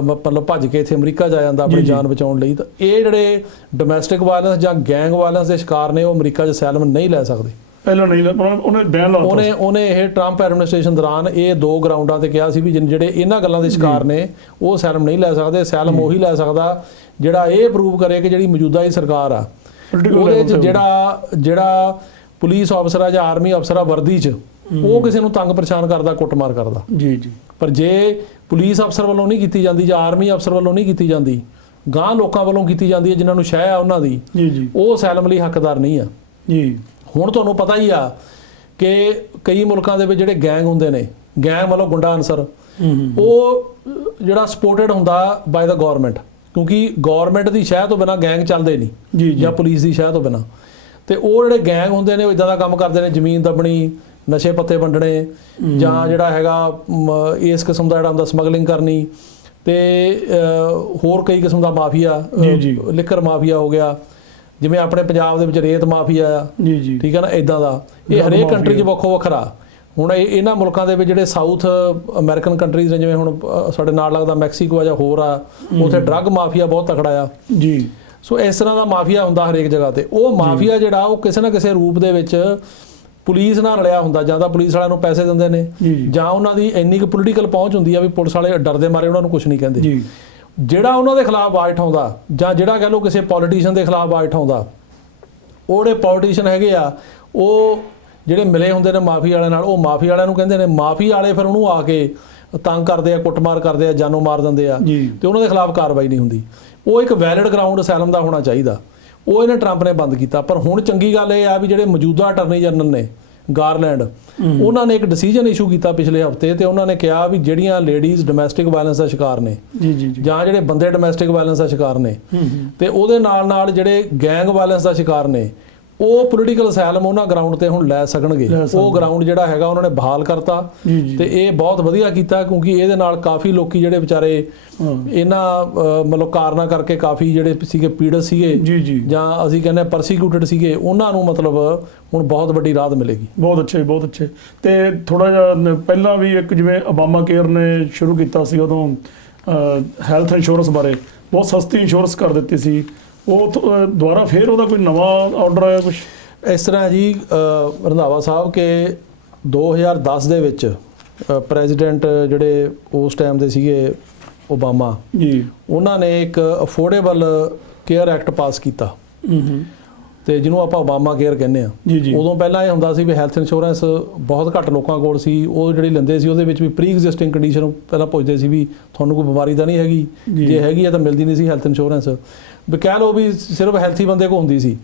ਮਤਲਬ ਭੱਜ ਕੇ ਇੱਥੇ ਅਮਰੀਕਾ ਜਾ ਜਾਂਦਾ ਆਪਣੀ ਜਾਨ ਬਚਾਉਣ ਲਈ। ਤਾਂ ਇਹ ਜਿਹੜੇ ਡੋਮੈਸਟਿਕ ਵਾਇਲੈਂਸ ਜਾਂ ਗੈਂਗ ਵਾਇਲੈਂਸ ਦੇ ਸ਼ਿਕਾਰ ਨੇ ਉਹ ਅਮਰੀਕਾ 'ਚ ਅਸਾਈਲਮ ਨਹੀਂ ਲੈ ਸਕਦੇ। ਪਹਿਲਾਂ ਨਹੀਂ ਉਹਨੇ ਬੈਨ ਲਾਤਾ। ਉਹਨੇ ਇਹ ਟਰੰਪ ਐਡਮਿਨਿਸਟ੍ਰੇਸ਼ਨ ਦੌਰਾਨ ਇਹ 2 ਗਰਾਊਂਡਾਂ ਤੇ ਕਿਹਾ ਸੀ ਵੀ ਜਿਹੜੇ ਇਹਨਾਂ ਗੱਲਾਂ ਦੇ ਸ਼ਿਕਾਰ ਨੇ ਉਹ ਅਸਾਈਲਮ ਨਹੀਂ ਲੈ ਸਕਦੇ। ਅਸਾਈਲਮ ਉਹੀ ਲੈ ਸਕਦਾ ਜਿਹੜਾ ਇਹ ਪ੍ਰੂਵ ਕਰੇ ਕਿ ਜਿਹੜੀ ਮੌਜੂਦਾ ਹੀ ਸਰਕਾਰ ਆ ਉਹਦੇ 'ਚ ਜਿਹੜਾ ਪੁਲਿਸ ਅਫਸਰ ਆ ਜਾਂ ਆਰਮੀ ਅਫਸਰ ਆ ਵਰਦੀ 'ਚ ਉਹ ਕਿਸੇ ਨੂੰ ਤੰਗ ਪਰੇਸ਼ਾਨ ਕਰਦਾ, ਕੁੱਟਮਾਰ ਕਰਦਾ। ਜੀ। ਪਰ ਜੇ ਪੁਲਿਸ ਅਫਸਰ ਵੱਲੋਂ ਨਹੀਂ ਕੀਤੀ ਜਾਂਦੀ ਜਾਂ ਆਰਮੀ ਅਫਸਰ ਵੱਲੋਂ ਨਹੀਂ ਕੀਤੀ ਜਾਂਦੀ, ਗਾਂ ਲੋਕਾਂ ਵੱਲੋਂ ਕੀਤੀ ਜਾਂਦੀ ਹੈ ਜਿਨ੍ਹਾਂ ਨੂੰ ਸ਼ਹਿ ਆ ਉਹਨਾਂ ਦੀ, ਉਹ ਅਸਾਈਲਮ ਲਈ ਹੱਕਦਾਰ ਨਹੀਂ ਆ। ਹੁਣ ਤੁਹਾਨੂੰ ਪਤਾ ਹੀ ਆ ਕਿ ਕਈ ਮੁਲਕਾਂ ਦੇ ਵਿੱਚ ਜਿਹੜੇ ਗੈਂਗ ਹੁੰਦੇ ਨੇ, ਗੈਂਗ ਵੱਲੋਂ ਗੁੰਡਾ ਅਨਸਰ, ਉਹ ਜਿਹੜਾ ਸਪੋਰਟਡ ਹੁੰਦਾ ਬਾਏ ਦਾ ਗਵਰਨਮੈਂਟ, ਕਿਉਂਕਿ ਗਵਰਨਮੈਂਟ ਦੀ ਸ਼ਹਿ ਤੋਂ ਬਿਨਾਂ ਗੈਂਗ ਚੱਲਦੇ ਨਹੀਂ ਜਾਂ ਪੁਲਿਸ ਦੀ ਸ਼ਹਿ ਤੋਂ ਬਿਨਾਂ। ਤੇ ਉਹ ਜਿਹੜੇ ਗੈਂਗ ਹੁੰਦੇ ਨੇ ਉਹ ਇਦਾਂ ਦਾ ਕੰਮ ਕਰਦੇ ਨੇ, ਜ਼ਮੀਨ ਦੱਬਣੀ, ਨਸ਼ੇ ਪੱਤੇ ਵੰਡਣੇ, ਜਾਂ ਜਿਹੜਾ ਹੈਗਾ ਇਸ ਕਿਸਮ ਦਾ ਜਿਹੜਾ ਹੁੰਦਾ ਸਮਗਲਿੰਗ ਕਰਨੀ, ਤੇ ਹੋਰ ਕਈ ਕਿਸਮ ਦਾ ਮਾਫੀਆ, ਲਿਕਰ ਮਾਫੀਆ ਹੋ ਗਿਆ, ਜਿਵੇਂ ਆਪਣੇ ਪੰਜਾਬ ਦੇ ਵਿੱਚ ਰੇਤ ਮਾਫੀਆ ਆ, ਠੀਕ ਹੈ ਨਾ, ਇਦਾਂ ਦਾ। ਇਹ ਹਰੇਕ ਕੰਟਰੀ 'ਚ ਵੱਖੋ ਵੱਖਰਾ। ਹੁਣ ਇਹਨਾਂ ਮੁਲਕਾਂ ਦੇ ਵਿੱਚ ਜਿਹੜੇ ਸਾਊਥ ਅਮਰੀਕਨ ਕੰਟਰੀਜ਼ ਨੇ, ਜਿਵੇਂ ਹੁਣ ਸਾਡੇ ਨਾਲ ਲੱਗਦਾ ਮੈਕਸੀਕੋ ਆ ਜਾਂ ਹੋਰ ਆ, ਉੱਥੇ ਡਰੱਗ ਮਾਫੀਆ ਬਹੁਤ ਤਕੜਾ ਆ। ਸੋ ਇਸ ਤਰ੍ਹਾਂ ਦਾ ਮਾਫੀਆ ਹੁੰਦਾ ਹਰੇਕ ਜਗ੍ਹਾ ਤੇ। ਉਹ ਮਾਫੀਆ ਜਿਹੜਾ ਉਹ ਕਿਸੇ ਨਾ ਕਿਸੇ ਰੂਪ ਦੇ ਵਿੱਚ ਪੁਲਿਸ ਨਾਲ ਰਲਿਆ ਹੁੰਦਾ, ਜਾਂ ਤਾਂ ਪੁਲਿਸ ਵਾਲਿਆਂ ਨੂੰ ਪੈਸੇ ਦਿੰਦੇ ਨੇ, ਜਾਂ ਉਹਨਾਂ ਦੀ ਇੰਨੀ ਕੁ ਪੋਲੀਟੀਕਲ ਪਹੁੰਚ ਹੁੰਦੀ ਆ ਵੀ ਪੁਲਿਸ ਵਾਲੇ ਡਰਦੇ ਮਾਰੇ ਉਹਨਾਂ ਨੂੰ ਕੁਝ ਨਹੀਂ ਕਹਿੰਦੇ। ਜਿਹੜਾ ਉਹਨਾਂ ਦੇ ਖਿਲਾਫ ਆਵਾਜ਼ ਉਠਾਉਂਦਾ, ਜਾਂ ਜਿਹੜਾ ਕਹਿ ਲਓ ਕਿਸੇ ਪੋਲੀਟੀਸ਼ੀਅਨ ਦੇ ਖਿਲਾਫ ਆਵਾਜ਼ ਉਠਾਉਂਦਾ, ਉਹ ਜਿਹੜੇ ਪੋਲੀਟੀਸ਼ੀਅਨ ਹੈਗੇ ਆ ਉਹ ਜਿਹੜੇ ਮਿਲੇ ਹੁੰਦੇ ਨੇ ਮਾਫੀ ਵਾਲਿਆਂ ਨਾਲ, ਉਹ ਮਾਫੀ ਵਾਲਿਆਂ ਨੂੰ ਕਹਿੰਦੇ ਨੇ। ਮਾਫੀ ਵਾਲੇ ਫਿਰ ਉਹਨੂੰ ਆ ਕੇ ਤੰਗ ਕਰਦੇ ਆ, ਕੁੱਟਮਾਰ ਕਰਦੇ ਆ, ਜਾਨੋਂ ਮਾਰ ਦਿੰਦੇ ਆ, ਤੇ ਉਹਨਾਂ ਦੇ ਖਿਲਾਫ ਕਾਰਵਾਈ ਨਹੀਂ ਹੁੰਦੀ। ਉਹ ਇੱਕ ਵੈਲਿਡ ਗਰਾਊਂਡ ਅਸਾਈਲਮ ਦਾ ਹੋਣਾ ਚਾਹੀਦਾ, ਉਹ ਇਹਨੇ ਟਰੰਪ ਨੇ ਬੰਦ ਕੀਤਾ। ਪਰ ਹੁਣ ਚੰਗੀ ਗੱਲ ਇਹ ਆ ਵੀ ਜਿਹੜੇ ਮੌਜੂਦਾ ਅਟਾਰਨੀ ਜਨਰਲ ਨੇ ਗਾਰਲੈਂਡ, ਉਹਨਾਂ ਨੇ ਇੱਕ ਡਿਸੀਜਨ ਇਸ਼ੂ ਕੀਤਾ ਪਿਛਲੇ ਹਫ਼ਤੇ, ਤੇ ਉਹਨਾਂ ਨੇ ਕਿਹਾ ਵੀ ਜਿਹੜੀਆਂ ਲੇਡੀਜ਼ ਡੋਮੈਸਟਿਕ ਵਾਇਲੈਂਸ ਦਾ ਸ਼ਿਕਾਰ ਨੇ ਜਾਂ ਜਿਹੜੇ ਬੰਦੇ ਡੋਮੈਸਟਿਕ ਵਾਇਲੈਂਸ ਦਾ ਸ਼ਿਕਾਰ ਨੇ, ਤੇ ਉਹਦੇ ਨਾਲ ਜਿਹੜੇ ਗੈਂਗ ਵਾਇਲੈਂਸ ਦਾ ਸ਼ਿਕਾਰ ਨੇ, ਉਹ ਪੋਲੀਟੀਕਲ ਅਸਾਈਲਮ ਉਹਨਾਂ ਗਰਾਊਂਡ ਤੇ ਹੁਣ ਲੈ ਸਕਣਗੇ। ਉਹ ਗਰਾਊਂਡ ਜਿਹੜਾ ਹੈਗਾ ਉਹਨਾਂ ਨੇ ਬਹਾਲ ਕਰਤਾ ਤੇ ਇਹ ਬਹੁਤ ਵਧੀਆ ਕੀਤਾ, ਕਿਉਂਕਿ ਇਹਦੇ ਨਾਲ ਕਾਫੀ ਲੋਕੀ ਜਿਹੜੇ ਵਿਚਾਰੇ ਇਹਨਾਂ ਮਤਲਬ ਕਾਰਨਾਂ ਕਰਕੇ ਕਾਫੀ ਜਿਹੜੇ ਸੀਗੇ ਪੀੜਤ ਸੀਗੇ ਜਾਂ ਅਸੀਂ ਕਹਿੰਦੇ ਪਰਸੀਕਿਊਟਡ ਸੀਗੇ, ਉਹਨਾਂ ਨੂੰ ਮਤਲਬ ਹੁਣ ਬਹੁਤ ਵੱਡੀ ਰਾਹਤ ਮਿਲੇਗੀ। ਬਹੁਤ ਅੱਛੇ, ਬਹੁਤ ਅੱਛੇ। ਤੇ ਥੋੜਾ ਜਿਹਾ ਪਹਿਲਾਂ ਵੀ ਇੱਕ ਜਿਵੇਂ ਓਬਾਮਾ ਕੇਅਰ ਨੇ ਸ਼ੁਰੂ ਕੀਤਾ ਸੀ, ਉਦੋਂ ਹੈਲਥ ਇੰਸ਼ੋਰੈਂਸ ਬਾਰੇ ਬਹੁਤ ਸਸਤੀ ਇੰਸ਼ੋਰੈਂਸ ਕਰ ਦਿੱਤੀ ਸੀ, ਉਹ ਦੁਬਾਰਾ ਫੇਰ ਉਹਦਾ ਕੋਈ ਨਵਾਂ ਆਰਡਰ ਆਇਆ ਕੁਝ ਇਸ ਤਰ੍ਹਾਂ ਜੀ ਰੰਧਾਵਾ ਸਾਹਿਬ ਕਿ 2010 ਦੇ ਵਿੱਚ ਪ੍ਰੈਜ਼ੀਡੈਂਟ ਜਿਹੜੇ ਉਸ ਟਾਈਮ ਦੇ ਸੀਗੇ ਓਬਾਮਾ ਜੀ, ਉਹਨਾਂ ਨੇ ਇੱਕ ਅਫੋਰਡੇਬਲ ਕੇਅਰ ਐਕਟ ਪਾਸ ਕੀਤਾ ਤੇ ਜਿਹਨੂੰ ਆਪਾਂ ਓਬਾਮਾ ਕੇਅਰ ਕਹਿੰਦੇ ਆ। ਉਦੋਂ ਪਹਿਲਾਂ ਇਹ ਹੁੰਦਾ ਸੀ ਵੀ ਹੈਲਥ ਇੰਸ਼ੋਰੈਂਸ ਬਹੁਤ ਘੱਟ ਲੋਕਾਂ ਕੋਲ ਸੀ, ਉਹ ਜਿਹੜੀ ਲੈਂਦੇ ਸੀ ਉਹਦੇ ਵਿੱਚ ਵੀ ਪ੍ਰੀ ਐਗਜ਼ਿਸਟਿੰਗ ਕੰਡੀਸ਼ਨ ਪਹਿਲਾਂ ਪੁੱਛਦੇ ਸੀ ਵੀ ਤੁਹਾਨੂੰ ਕੋਈ ਬਿਮਾਰੀ ਤਾਂ ਨਹੀਂ ਹੈਗੀ, ਜੇ ਹੈਗੀ ਆ ਤਾਂ ਮਿਲਦੀ ਨਹੀਂ ਸੀ ਹੈਲਥ ਇੰਸ਼ੋਰੈਂਸ, ਵੀ ਕਹਿ ਲਓ ਵੀ ਸਿਰਫ ਹੈਲਥੀ ਬੰਦੇ ਕੋਲ ਹੁੰਦੀ ਸੀ,